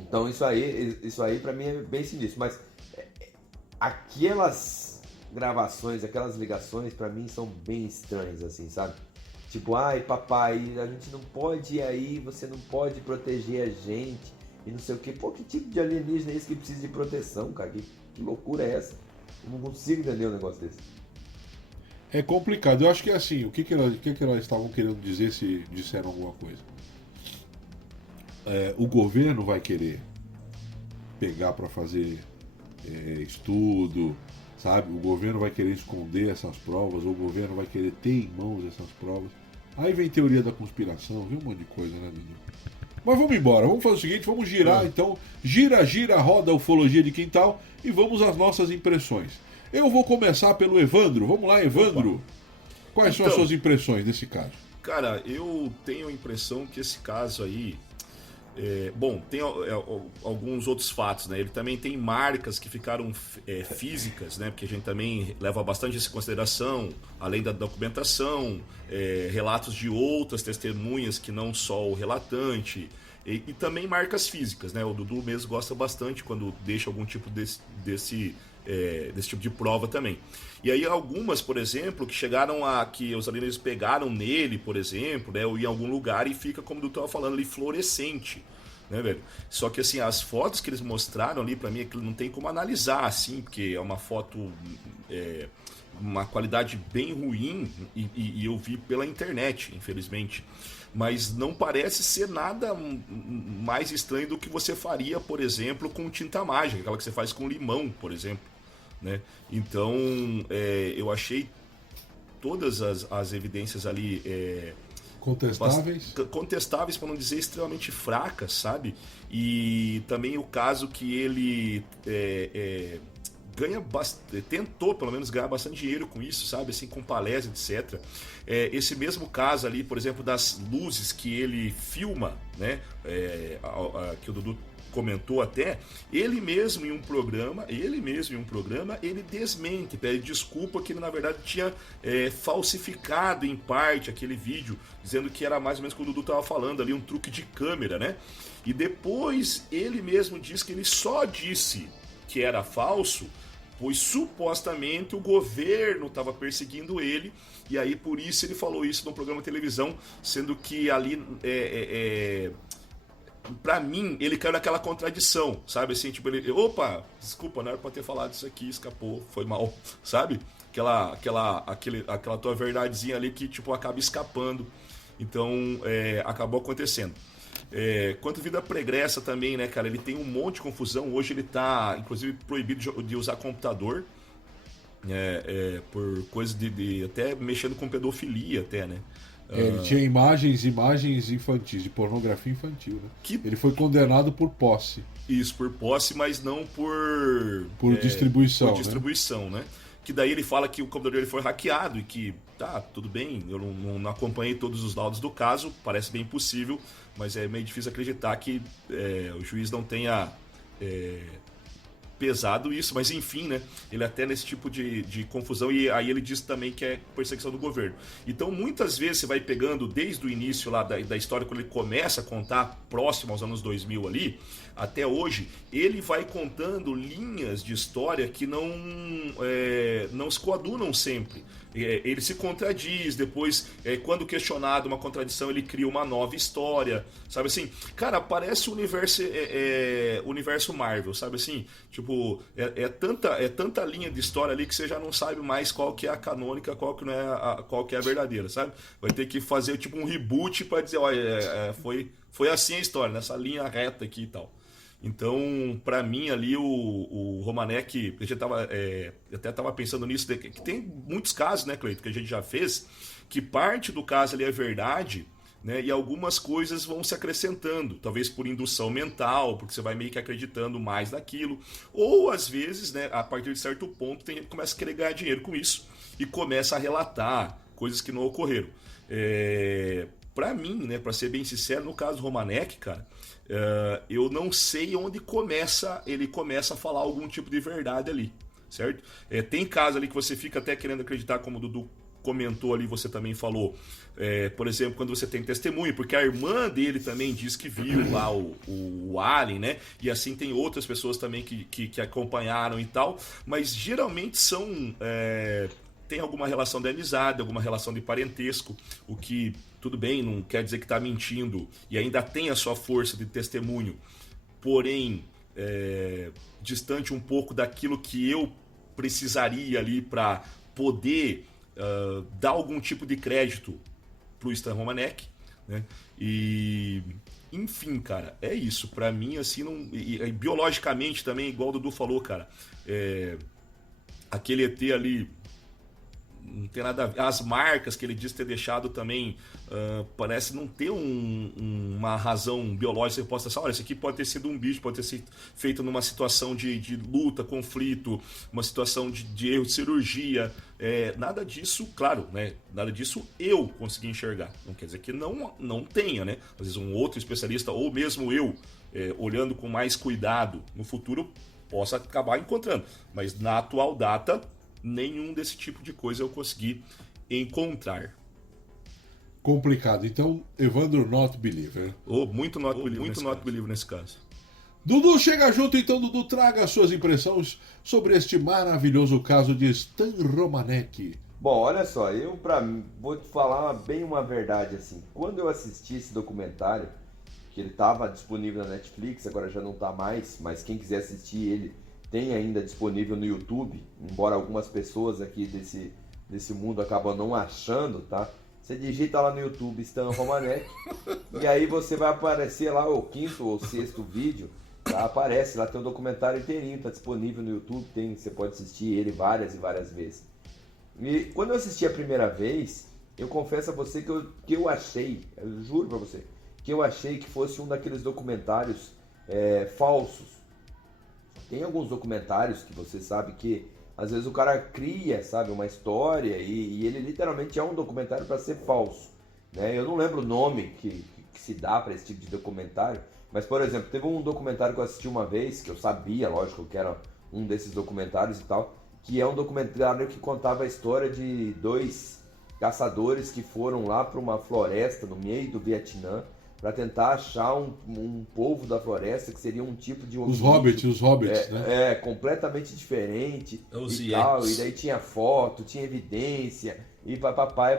Então isso aí para mim é bem sinistro, mas aquelas gravações, aquelas ligações para mim são bem estranhas, assim, sabe? Tipo, ai papai, a gente não pode ir aí, você não pode proteger a gente e não sei o que. Pô, que tipo de alienígena é esse que precisa de proteção, cara? Que loucura é essa? Eu não consigo entender um negócio desse. É complicado. Eu acho que é assim, o que elas estavam querendo dizer se disseram alguma coisa? O governo vai querer pegar para fazer estudo, sabe? O governo vai querer esconder essas provas, o governo vai querer ter em mãos essas provas. Aí vem teoria da conspiração, vem um monte de coisa, né, menino? Mas vamos embora, vamos fazer o seguinte, vamos girar então, gira, roda a ufologia de quintal e vamos às nossas impressões. Eu vou começar pelo Evandro. Vamos lá, Evandro. Quais são as suas impressões desse caso? Cara, eu tenho a impressão que esse caso aí... tem alguns outros fatos, né? Ele também tem marcas que ficaram físicas, né? Porque a gente também leva bastante isso em consideração, além da documentação, relatos de outras testemunhas que não só o relatante, e também marcas físicas, né? O Dudu mesmo gosta bastante quando deixa algum tipo desse tipo de prova também. E aí algumas, por exemplo, que chegaram que os alienígenas pegaram nele, por exemplo, né, ou em algum lugar e fica, como o Dudu estava falando ali, fluorescente, né, velho? Só que assim, as fotos que eles mostraram ali, pra mim, aquilo não tem como analisar, assim, porque é uma foto, uma qualidade bem ruim e eu vi pela internet, infelizmente. Mas não parece ser nada mais estranho do que você faria, por exemplo, com tinta mágica, aquela que você faz com limão, por exemplo, né? Então, eu achei todas as evidências ali contestáveis, para não dizer extremamente fracas, sabe? E também o caso que ele tentou pelo menos ganhar bastante dinheiro com isso, sabe, assim, com palestras, etc. Esse mesmo caso ali, por exemplo, das luzes que ele filma, né, que o Dudu comentou até, ele mesmo em um programa, ele desmente, pede desculpa que ele na verdade tinha falsificado em parte aquele vídeo, dizendo que era mais ou menos o que o Dudu estava falando ali, um truque de câmera, né? E depois ele mesmo diz que ele só disse que era falso, pois supostamente o governo estava perseguindo ele, e aí por isso ele falou isso num programa de televisão, sendo que ali pra mim, ele caiu naquela contradição, sabe? Assim, tipo, opa, desculpa, não era pra ter falado isso aqui, escapou, foi mal, sabe? Aquela tua verdadezinha ali que, tipo, acaba escapando. Então, acabou acontecendo. Quanto à vida pregressa também, né, cara? Ele tem um monte de confusão. Hoje ele tá, inclusive, proibido de usar computador. Por coisa de até mexendo com pedofilia, até, né? Ele tinha imagens infantis, de pornografia infantil, né? Ele foi condenado por posse. Isso, por posse, mas não por distribuição. Por distribuição, né? Que daí ele fala que o computador dele foi hackeado e que, tá, tudo bem, eu não acompanhei todos os laudos do caso, parece bem possível, mas é meio difícil acreditar que o juiz não tenha pesado isso, mas enfim, né? Ele até nesse tipo de confusão, e aí ele diz também que é perseguição do governo. Então, muitas vezes você vai pegando desde o início lá da história, quando ele começa a contar, próximo aos anos 2000 ali, até hoje, ele vai contando linhas de história que não se coadunam sempre. Ele se contradiz, depois, quando questionado uma contradição, ele cria uma nova história, sabe assim? Cara, parece o universo Marvel, sabe assim? Tipo, tanta linha de história ali que você já não sabe mais qual que é a canônica, qual que não é qual que é a verdadeira, sabe? Vai ter que fazer tipo um reboot para dizer, olha, foi assim a história, nessa linha reta aqui e tal. Então, para mim ali, o Romanek, a gente até estava pensando nisso, que tem muitos casos, né, Cleito, que a gente já fez, que parte do caso ali é verdade, né, e algumas coisas vão se acrescentando, talvez por indução mental, porque você vai meio que acreditando mais naquilo, ou às vezes, né, a partir de certo ponto, tem gente que começa a querer ganhar dinheiro com isso e começa a relatar coisas que não ocorreram. Para mim, né, para ser bem sincero, no caso do Romanek, cara, eu não sei onde ele começa a falar algum tipo de verdade ali, certo? Tem casos ali que você fica até querendo acreditar, como o Dudu comentou ali, você também falou, por exemplo, quando você tem testemunho, porque a irmã dele também diz que viu lá o Alien, né? E assim tem outras pessoas também que acompanharam e tal, mas geralmente tem alguma relação de amizade, alguma relação de parentesco, o que, tudo bem, não quer dizer que está mentindo e ainda tem a sua força de testemunho, porém, distante um pouco daquilo que eu precisaria ali para poder dar algum tipo de crédito para o Stan Romanek, né? E, enfim, cara, é isso. Para mim, assim, e biologicamente também, igual o Dudu falou, cara, aquele ET ali não tem nada a ver. As marcas que ele diz ter deixado também parece não ter uma razão biológica que possa ser, olha, isso aqui pode ter sido um bicho, pode ter sido feito numa situação de luta, conflito, uma situação de erro de cirurgia. Nada disso, claro, né? Nada disso eu consegui enxergar. Não quer dizer que não tenha, né? Às vezes um outro especialista, ou mesmo eu, olhando com mais cuidado no futuro, possa acabar encontrando. Mas na atual data, nenhum desse tipo de coisa eu consegui encontrar. Complicado. Então, Evandro not believer. Muito not believer nesse caso. Dudu, chega junto então, Dudu, traga suas impressões sobre este maravilhoso caso de Stan Romanek. Bom, olha só, vou te falar bem uma verdade assim. Quando eu assisti esse documentário, que ele estava disponível na Netflix, agora já não está mais, mas quem quiser assistir ele tem ainda disponível no YouTube, embora algumas pessoas aqui desse mundo acabam não achando, tá? Você digita lá no YouTube Stan Romanek e aí você vai aparecer lá o 5º ou 6º vídeo, tá? Aparece lá, tem um documentário inteirinho, tá disponível no YouTube, você pode assistir ele várias e várias vezes. E quando eu assisti a primeira vez, eu confesso a você que eu achei, eu juro pra você, que eu achei que fosse um daqueles documentários falsos. Tem alguns documentários que você sabe que às vezes o cara cria, sabe, uma história e ele literalmente é um documentário para ser falso, né? Eu não lembro o nome que se dá para esse tipo de documentário, mas, por exemplo, teve um documentário que eu assisti uma vez, que eu sabia, lógico, que era um desses documentários e tal, que é um documentário que contava a história de 2 caçadores que foram lá para uma floresta no meio do Vietnã para tentar achar um povo da floresta que seria um tipo de Os hobbits, né? Completamente diferente Os e tal, Yetis. e daí tinha foto, tinha evidência, e papapá.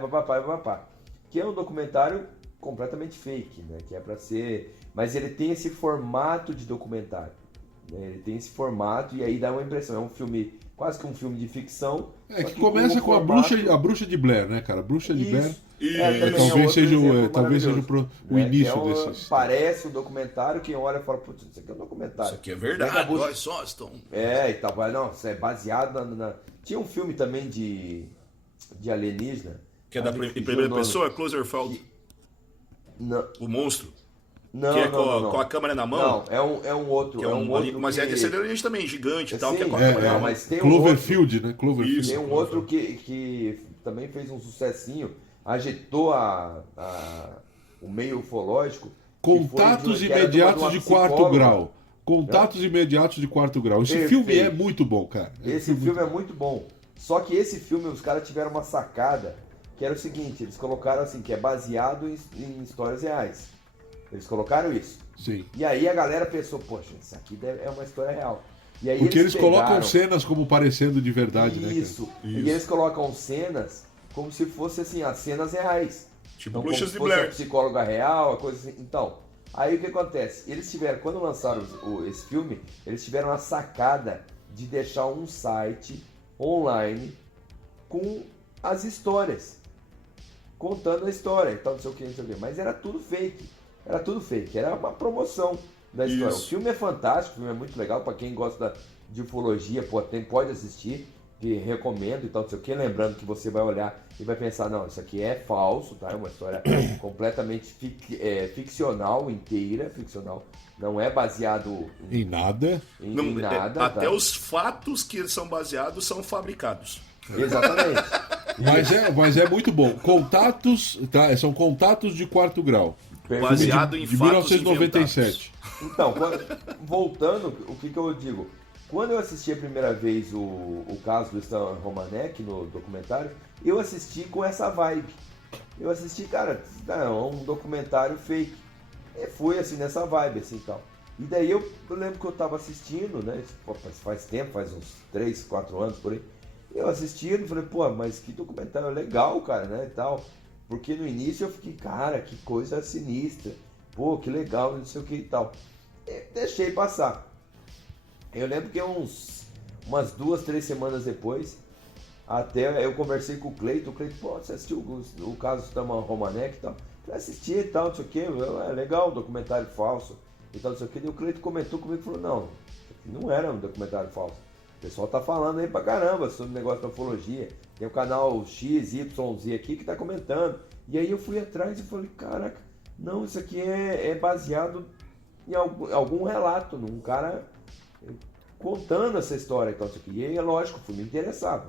Que é um documentário completamente fake, né? Que é para ser... Mas ele tem esse formato de documentário, né? Ele tem esse formato e aí dá uma impressão, é um filme, quase que um filme de ficção. Que começa com a bruxa de Blair, né, cara? A bruxa de Blair. Talvez seja o início desses. Parece um documentário, quem olha fala, putz, isso aqui é um documentário. Isso aqui é verdade, nós só estão... E tal, mas não, isso é baseado Tinha um filme também de alienígena. Que é da primeira pessoa, Cloverfield. Não. O monstro. Não, que é não. com a câmera na mão. Não, é um outro. Que é um outro mas é desse alienígena também, gigante e tal, que é com a Sim, câmera na mão. mas tem Cloverfield, outro, né? Cloverfield. Tem um outro que também fez um sucessinho, agitou o meio ufológico. Contatos imediatos de quarto grau. Contatos imediatos de quarto grau. Esse filme é muito bom, cara. Esse filme é muito bom. Só que esse filme, os caras tiveram uma sacada, que era o seguinte, eles colocaram assim, que é baseado em histórias reais. Eles colocaram isso. Sim. E aí a galera pensou, poxa, isso aqui é uma história real. E aí Porque eles pegaram... colocam cenas como parecendo de verdade, né? Isso. E eles colocam cenas como se fosse assim, as cenas reais. Tipo então, Bruxas como se de fosse Blair. a psicóloga real, a coisa assim. Então, aí o que acontece? Eles tiveram, quando lançaram esse filme, eles tiveram a sacada de deixar um site online com as histórias. Contando a história e tal, não sei o que. Mas era tudo fake. Era uma promoção da história. Isso. O filme é fantástico, o filme é muito legal. Para quem gosta de ufologia, pode assistir. Que recomendo e tal, não sei o que. Lembrando que você vai olhar e vai pensar, não, isso aqui é falso, tá? É uma história completamente ficcional, inteira, ficcional. Não é baseado em nada. Em nada. Até os fatos que são baseados são fabricados. Exatamente. Mas é muito bom. Contatos, tá? São contatos de quarto grau. Baseado em de fatos 1997. Então, voltando, o que eu digo? Quando eu assisti a primeira vez o caso do Stan Romanek no documentário, eu assisti com essa vibe. Eu assisti, cara, é um documentário fake. E fui assim nessa vibe, assim e tal. E daí eu lembro que eu tava assistindo, né? Faz tempo, faz uns 3, 4 anos por aí. Eu assistindo e falei, pô, mas que documentário legal, cara, né? E tal. Porque no início eu fiquei, cara, que coisa sinistra. Pô, que legal, não sei o que e tal. E deixei passar. Eu lembro que umas 2, 3 semanas depois, até eu conversei com o Cleiton, pô, você assistiu o caso do Stan Romanek e tal? Eu assisti e tal, não sei o que, é legal, um documentário falso e tal, não sei o que. E o Cleiton comentou comigo e falou, não, isso aqui não era um documentário falso. O pessoal tá falando aí pra caramba sobre o negócio da ufologia. tem o canal XYZ aqui que tá comentando. E aí eu fui atrás e falei, caraca, não, isso aqui é baseado em algum relato, num cara contando essa história e tal, isso aqui. E aí, é lógico, fui me interessar,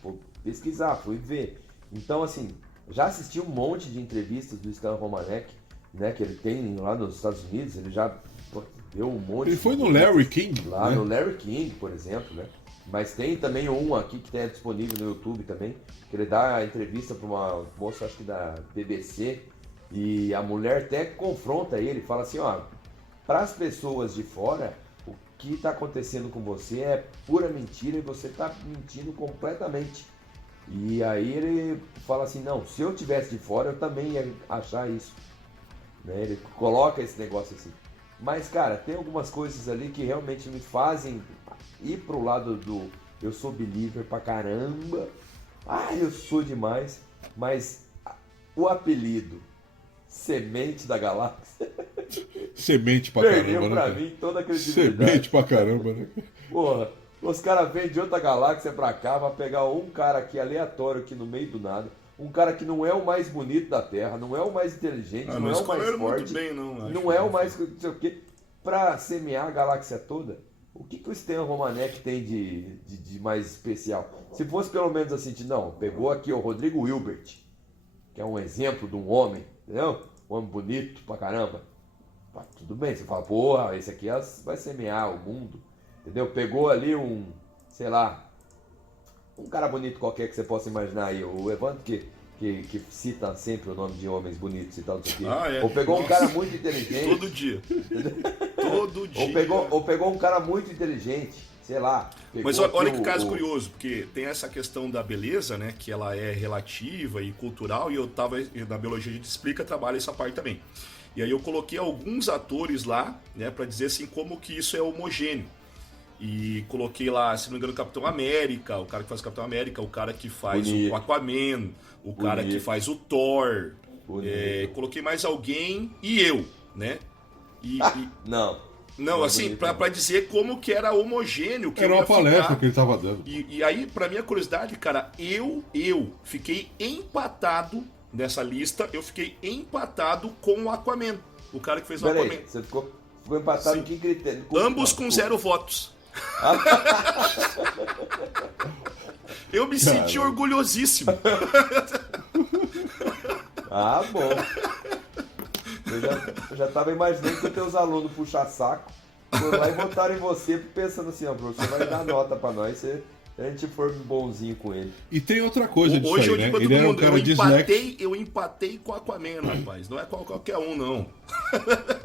fui pesquisar, fui ver. Então, assim, já assisti um monte de entrevistas do Stan Romanek, né, que ele tem lá nos Estados Unidos, ele já deu um monte. Ele foi no Larry King, lá, né? No Larry King, por exemplo, né? Mas tem também um aqui que tem disponível no YouTube também, que ele dá a entrevista para uma moça, acho que da BBC, e a mulher até confronta ele, fala assim, ó, para as pessoas de fora, o que está acontecendo com você é pura mentira e você está mentindo completamente. E aí ele fala assim, não, se eu tivesse de fora eu também ia achar isso. Né? Ele coloca esse negócio assim. Mas, cara, tem algumas coisas ali que realmente me fazem ir pro lado do eu sou believer pra caramba. Eu sou demais. Mas o apelido Semente da Galáxia Semente pra perdeu caramba, pra né? mim toda a credibilidade. Semente pra caramba, né? Porra, os caras vêm de outra galáxia pra cá pra pegar um cara aqui aleatório aqui no meio do nada. Um cara que não é o mais bonito da Terra, não é o mais inteligente, não é o mais forte, muito bem, não é o mais não sei o quê, pra semear a galáxia toda. O que o Stan Romanek tem de mais especial? Se fosse pelo menos assim, não, pegou aqui o Rodrigo Hilbert, que é um exemplo de um homem, entendeu? Um homem bonito pra caramba. Tudo bem, você fala, porra, esse aqui vai semear o mundo, entendeu? Pegou ali sei lá, um cara bonito qualquer que você possa imaginar aí, o Evandro que cita sempre o nome de homens bonitos e tal, não sei o quê. Ou pegou um cara muito inteligente. Todo dia. Todo dia. Ou pegou um cara muito inteligente, sei lá. Mas olha que caso curioso, porque tem essa questão da beleza, né, que ela é relativa e cultural, e na biologia a gente explica, trabalha essa parte também. E aí eu coloquei alguns atores lá, né, para dizer assim como que isso é homogêneo. E coloquei lá, se não me engano, o Capitão América, o cara que faz o Capitão América, o cara que faz o Aquaman, o cara que faz o Thor. Coloquei mais alguém e eu, né? Não, assim, pra dizer como que era homogêneo. Que era uma palestra que ele tava dando. E aí, pra minha curiosidade, cara, eu fiquei empatado nessa lista, eu fiquei empatado com o Aquaman, o cara que fez o Aquaman. Você ficou empatado em que critério? Ambos com 0 votos. Eu me senti orgulhosíssimo. Bom. Eu já tava imaginando que os teus alunos puxar saco, foram lá e votaram em você, pensando assim, professor, vai dar nota pra nós, se a gente for bonzinho com ele. E tem outra coisa disso hoje aí, eu digo né? pra todo Ele mundo, era um cara eu empatei com o Aquaman, rapaz. Não é qualquer um, não.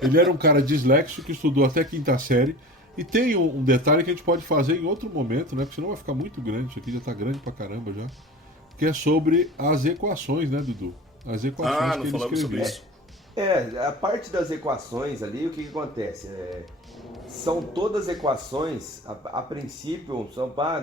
Ele era um cara disléxico que estudou até a 5ª série. E tem um detalhe que a gente pode fazer em outro momento, né? Porque senão vai ficar muito grande. Isso aqui já tá grande pra caramba já. Que é sobre as equações, né, Dudu? As equações que ele escreveu. A parte das equações ali, o que acontece? São todas equações, a princípio,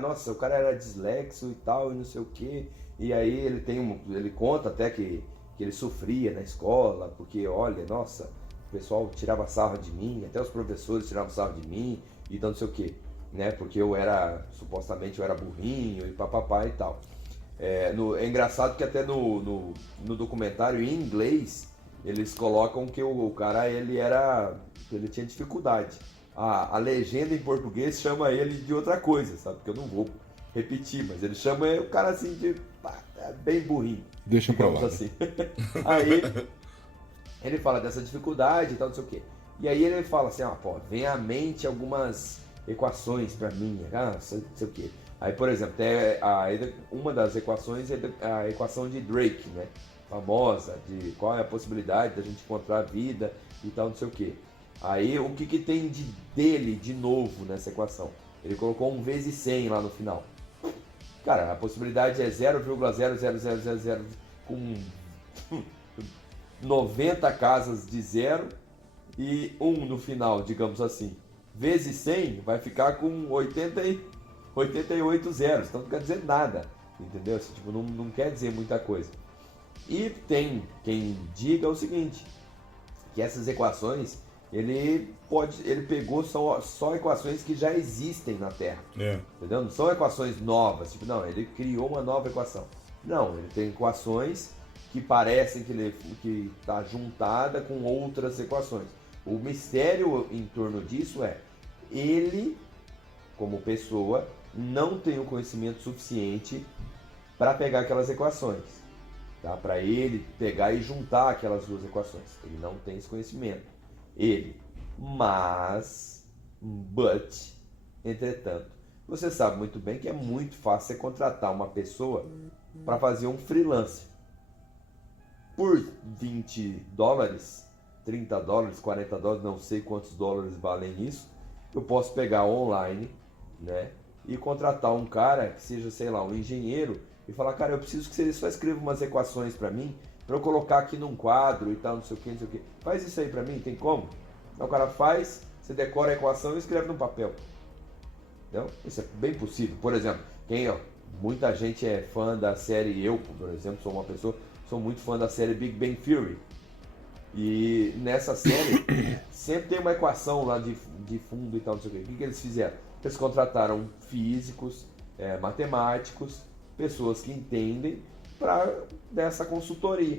nossa, o cara era dislexo e tal, e não sei o quê. E aí ele conta até que ele sofria na escola, porque, olha, nossa, o pessoal tirava sarro de mim, até os professores tiravam sarro de mim, e então não sei o quê, né? Porque supostamente eu era burrinho e papapá e tal. É engraçado que até no documentário em inglês, eles colocam que o cara, ele tinha dificuldade. A legenda em português chama ele de outra coisa, sabe? Que eu não vou repetir, mas ele chama o cara assim de bem burrinho. Deixa pra lá. Assim. Aí ele fala dessa dificuldade e tal, não sei o quê. E aí ele fala assim, vem à mente algumas equações pra mim, não sei o quê. Aí, por exemplo, uma das equações é a equação de Drake, né? Famosa, de qual é a possibilidade da gente encontrar vida e tal, não sei o quê. Aí, o que tem dele de novo nessa equação? Ele colocou 1 vezes 100 lá no final. Cara, a possibilidade é 0,00000 com 90 casas de 0 e 1 no final, digamos assim. Vezes 100 vai ficar com 88 zeros, então não quer dizer nada, entendeu? Assim, tipo, não quer dizer muita coisa. E tem quem diga o seguinte, que essas equações, ele pegou só equações que já existem na Terra. Entendeu? Não são equações novas. Tipo, não, ele criou uma nova equação. Não, ele tem equações que parecem que está juntada com outras equações. O mistério em torno disso é ele, como pessoa, não tem o conhecimento suficiente para pegar aquelas equações, tá? Para ele pegar e juntar aquelas duas equações. Ele não tem esse conhecimento. Entretanto, você sabe muito bem que é muito fácil você contratar uma pessoa para fazer um freelance. Por $20, $30, $40, não sei quantos dólares valem isso, eu posso pegar online, né, e contratar um cara que seja, sei lá, um engenheiro e falar, cara, eu preciso que você só escreva umas equações para mim, para eu colocar aqui num quadro e tal, não sei o que. Faz isso aí para mim, tem como? Então o cara faz, você decora a equação e escreve no papel. Entendeu? Isso é bem possível. Por exemplo, muita gente é fã da série, eu, por exemplo, sou muito fã da série Big Bang Theory. E nessa série sempre tem uma equação lá de fundo e tal, não sei o que. O que eles fizeram? Eles contrataram físicos, matemáticos, pessoas que entendem para dessa consultoria.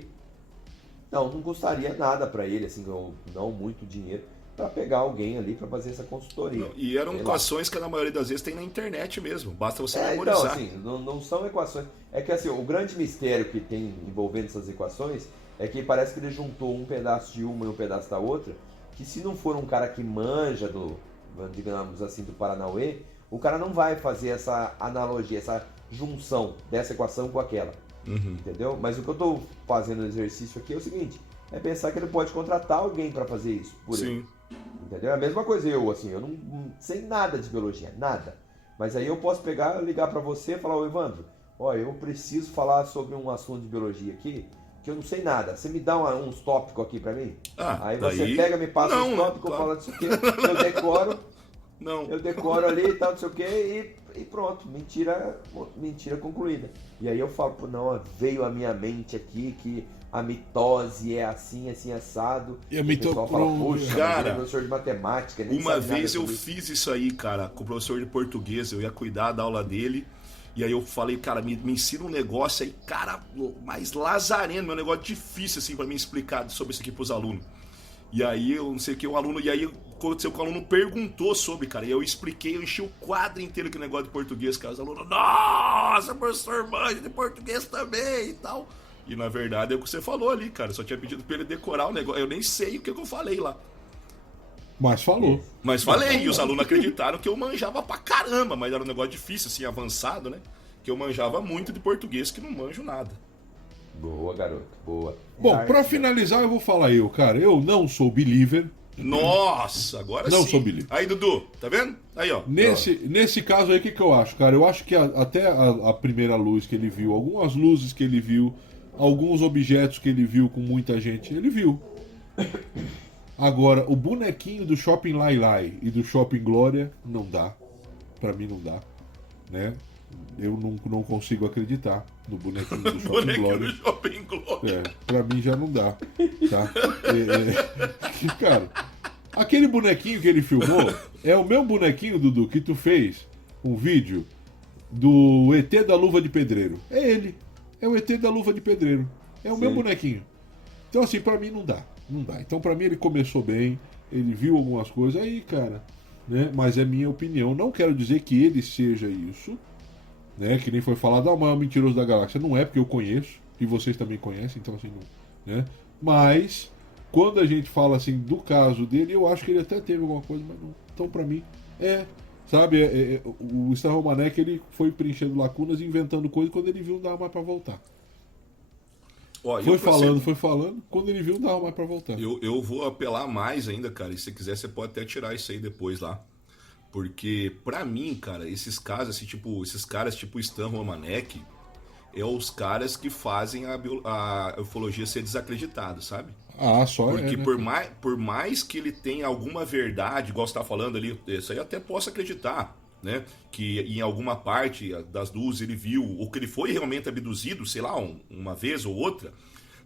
Não custaria nada para ele, assim, não muito dinheiro, para pegar alguém ali para fazer essa consultoria. E eram equações que na maioria das vezes tem na internet mesmo, basta você memorizar. Então, assim, não são equações. É que assim, o grande mistério que tem envolvendo essas equações é que parece que ele juntou um pedaço de uma e um pedaço da outra, que se não for um cara que manja digamos assim, do Paranauê, o cara não vai fazer essa analogia, essa junção dessa equação com aquela. Entendeu? Mas o que eu estou fazendo no exercício aqui é o seguinte, é pensar que ele pode contratar alguém para fazer isso por ele. Entendeu? É a mesma coisa eu não sei nada de biologia, nada. Mas aí eu posso ligar para você e falar, ô Evandro, eu preciso falar sobre um assunto de biologia aqui, que eu não sei nada. Você me dá uns tópicos aqui para mim? Aí você pega, me passa uns tópicos, fala disso aqui, eu decoro. Eu decoro ali e tal, não sei o que, e pronto, mentira concluída. E aí eu falo, veio à minha mente aqui que a mitose é assim, assado. E a pessoal fala, poxa, cara, é professor de matemática. Nem uma sabe nada vez eu sobre isso. fiz isso aí, cara, com o professor de português, eu ia cuidar da aula dele. E aí eu falei, cara, me ensina um negócio aí, cara, mais lazareno, um negócio difícil, assim, pra mim explicar sobre isso aqui pros alunos. E aí, eu não sei o que, e aí aconteceu que o aluno perguntou sobre, cara, e eu expliquei, eu enchi o quadro inteiro com o negócio de português, cara, os alunos, nossa, professor manja de português também e tal. E na verdade é o que você falou ali, cara, só tinha pedido pra ele decorar o negócio, eu nem sei o que eu falei lá. Mas falou. Mas falei, e os alunos acreditaram que eu manjava pra caramba, mas era um negócio difícil, assim, avançado, né? Que eu manjava muito de português, que não manjo nada. Boa, garoto, boa. Bom, pra finalizar eu vou falar cara, eu não sou believer. Nossa, agora não sim. Sou believer. Aí, Dudu, tá vendo? Aí, ó. Nesse caso aí, o que eu acho, cara? Eu acho que até a primeira luz que ele viu, algumas luzes que ele viu, alguns objetos que ele viu com muita gente, ele viu. Agora, o bonequinho do Shopping Lai Lai e do Shopping Glória, não dá. Pra mim não dá, né? Eu não consigo acreditar no bonequinho do Shopping Glória. Do Shopping Glória. Pra mim já não dá, tá? Cara, aquele bonequinho que ele filmou é o meu bonequinho, Dudu, que tu fez um vídeo do ET da Luva de Pedreiro. É ele. É o ET da Luva de Pedreiro. É o meu bonequinho. Então, assim, pra mim não dá. Não dá. Então, pra mim, ele começou bem, ele viu algumas coisas aí, cara, né? Mas é minha opinião. Não quero dizer que ele seja isso, né? Que nem foi falado, o maior mentiroso da galáxia. Não é, porque eu conheço, e vocês também conhecem, então, assim, não, né? Mas, quando a gente fala, assim, do caso dele, eu acho que ele até teve alguma coisa, mas não. Então, pra mim, sabe, o Stan Romanek, ele foi preenchendo lacunas, inventando coisas, quando ele viu, não dava mais pra voltar. Ó, foi falando, quando ele viu, não dava mais pra voltar. Eu vou apelar mais ainda, cara, e se quiser você pode até tirar isso aí depois lá. Porque, pra mim, cara, esses caras tipo Stan Romanek, é os caras que fazem a ufologia ser desacreditada, sabe? Só porque né? por mais que ele tenha alguma verdade, igual você tá falando ali, isso aí eu até posso acreditar, né? Que em alguma parte das luzes ele viu, ou que ele foi realmente abduzido, sei lá, uma vez ou outra.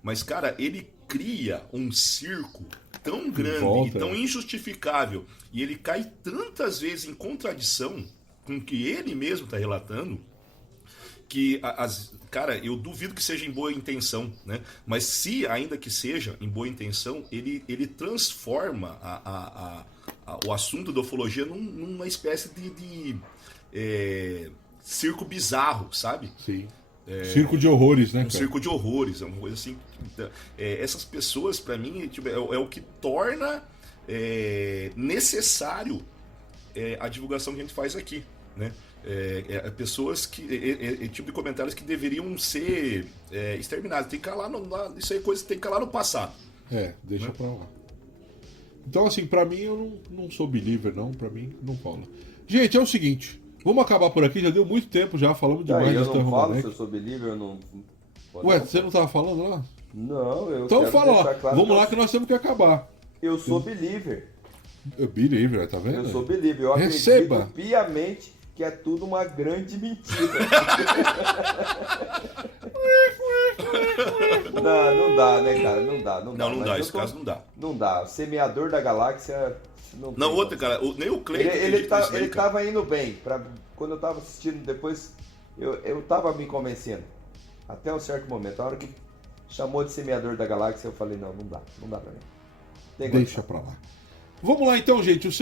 Mas, cara, ele cria um circo tão grande volta, e tão injustificável, e ele cai tantas vezes em contradição com o que ele mesmo está relatando, que, cara, eu duvido que seja em boa intenção, né? Mas se ainda que seja em boa intenção, ele transforma o assunto da ufologia numa espécie de circo bizarro, sabe? Sim. Circo de horrores, né, Um cara? circo de horrores, é uma coisa assim. Essas pessoas, para mim, tipo, é o que torna necessário a divulgação que a gente faz aqui, né? Pessoas que. Tipo de comentários que deveriam ser exterminados. Tem que calar isso aí é coisa que tem que calar no passado. Deixa pra lá. Então, assim, pra mim, eu não sou believer, não. Pra mim, não rola. Gente, é o seguinte. Vamos acabar por aqui. Já deu muito tempo, já falamos demais de Eu Stan não falo Romanek. se eu sou believer, eu não... Ué, você não tava falando lá? Não, eu Então quero fala deixar lá. claro Vamos lá que nós temos que acabar. eu sou believer. Believer, tá vendo? Eu sou believer. Eu Receba. acredito piamente que é tudo uma grande mentira. Não dá, né, cara? Não dá. Não Mas dá, eu esse caso não dá. Não dá. O semeador da galáxia... Não, tem Outra, como. cara, nem o Cleiton Ele acredita nisso aí, cara. tava indo bem. Quando eu tava assistindo depois, eu tava me convencendo. Até um certo momento. A hora que chamou de semeador da galáxia, eu falei, não dá pra mim. Deixa pra lá. Vamos lá então, gente, as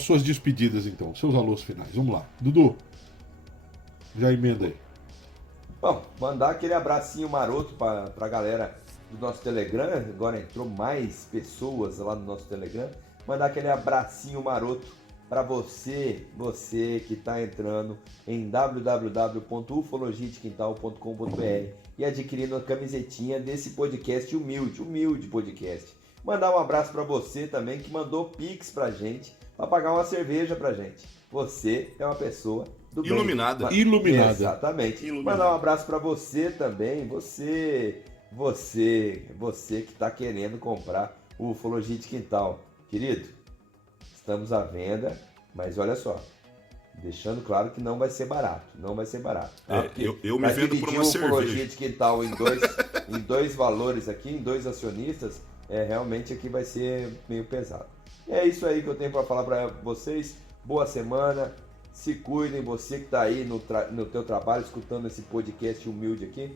suas despedidas então, seus alôs finais. Vamos lá. Dudu, já emenda aí. Bom, mandar aquele abracinho maroto pra galera do nosso Telegram. Agora entrou mais pessoas lá no nosso Telegram. Mandar aquele abracinho maroto para você que está entrando em www.ufologiadequintal.com.br e adquirindo a camisetinha desse podcast humilde podcast. Mandar um abraço para você também que mandou Pix pra gente, para pagar uma cerveja pra gente. Você é uma pessoa do bem. Iluminada. Exatamente. Mandar um abraço para você também, você que está querendo comprar o Ufologia de Quintal. Querido, estamos à venda, mas olha só, deixando claro que não vai ser barato, Tá? Eu me vendo por uma cerveja. Ufologia de Quintal em dois valores aqui, em dois acionistas, realmente aqui vai ser meio pesado. E é isso aí que eu tenho para falar para vocês. Boa semana, se cuidem, você que está aí no teu trabalho, escutando esse podcast humilde aqui.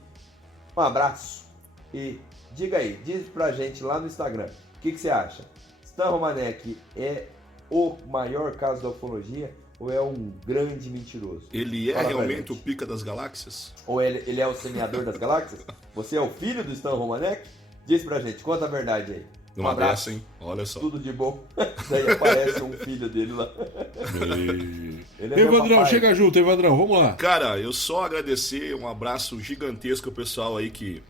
Um abraço e diz pra gente lá no Instagram, o que você acha? Stan Romanek é o maior caso da ufologia ou é um grande mentiroso? Ele Fala realmente o pica das galáxias? Ou ele é o semeador das galáxias? Você é o filho do Stan Romanek? Diz pra gente, conta a verdade aí. Um abraço, hein? Olha só. Tudo de bom. Daí aparece um filho dele lá. Ele é Evandrão, chega junto, Evandrão, vamos lá. Cara, eu só agradecer, um abraço gigantesco ao pessoal aí que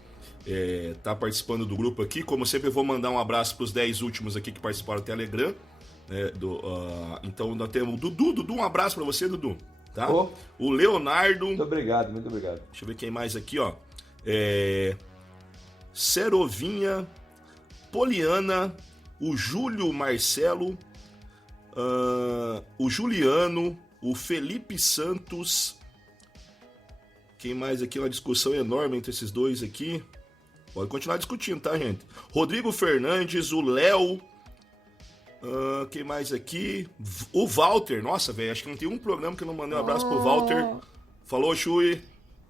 tá participando do grupo aqui. Como sempre, eu vou mandar um abraço pros 10 últimos aqui que participaram do Telegram. Então, nós temos o Dudu, um abraço pra você, Dudu. Tá? O Leonardo. Muito obrigado. Deixa eu ver quem mais aqui, ó. Serovinha, Poliana, o Júlio Marcelo, o Juliano, o Felipe Santos. Quem mais aqui? Uma discussão enorme entre esses dois aqui. Pode continuar discutindo, tá, gente? Rodrigo Fernandes, o Léo. Quem mais aqui? O Walter. Nossa, velho, acho que não tem um programa que eu não mandei um abraço pro Walter. Falou, Chui.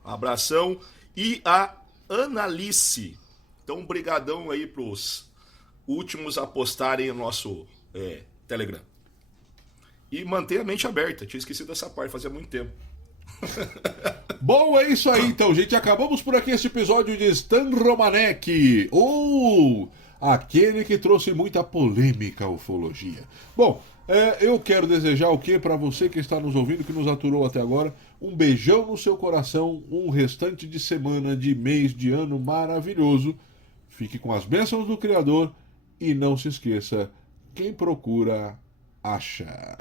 Abração. E a Analice. Então, brigadão aí pros últimos a postarem no nosso Telegram. E manter a mente aberta. Tinha esquecido dessa parte, fazia muito tempo. Bom, é isso aí então, gente. Acabamos por aqui este episódio de Stan Romanek, ou aquele que trouxe muita polêmica à ufologia. Bom, eu quero desejar o que para você que está nos ouvindo, que nos aturou até agora? Um beijão no seu coração, um restante de semana, de mês, de ano maravilhoso. Fique com as bênçãos do Criador e não se esqueça, quem procura, acha.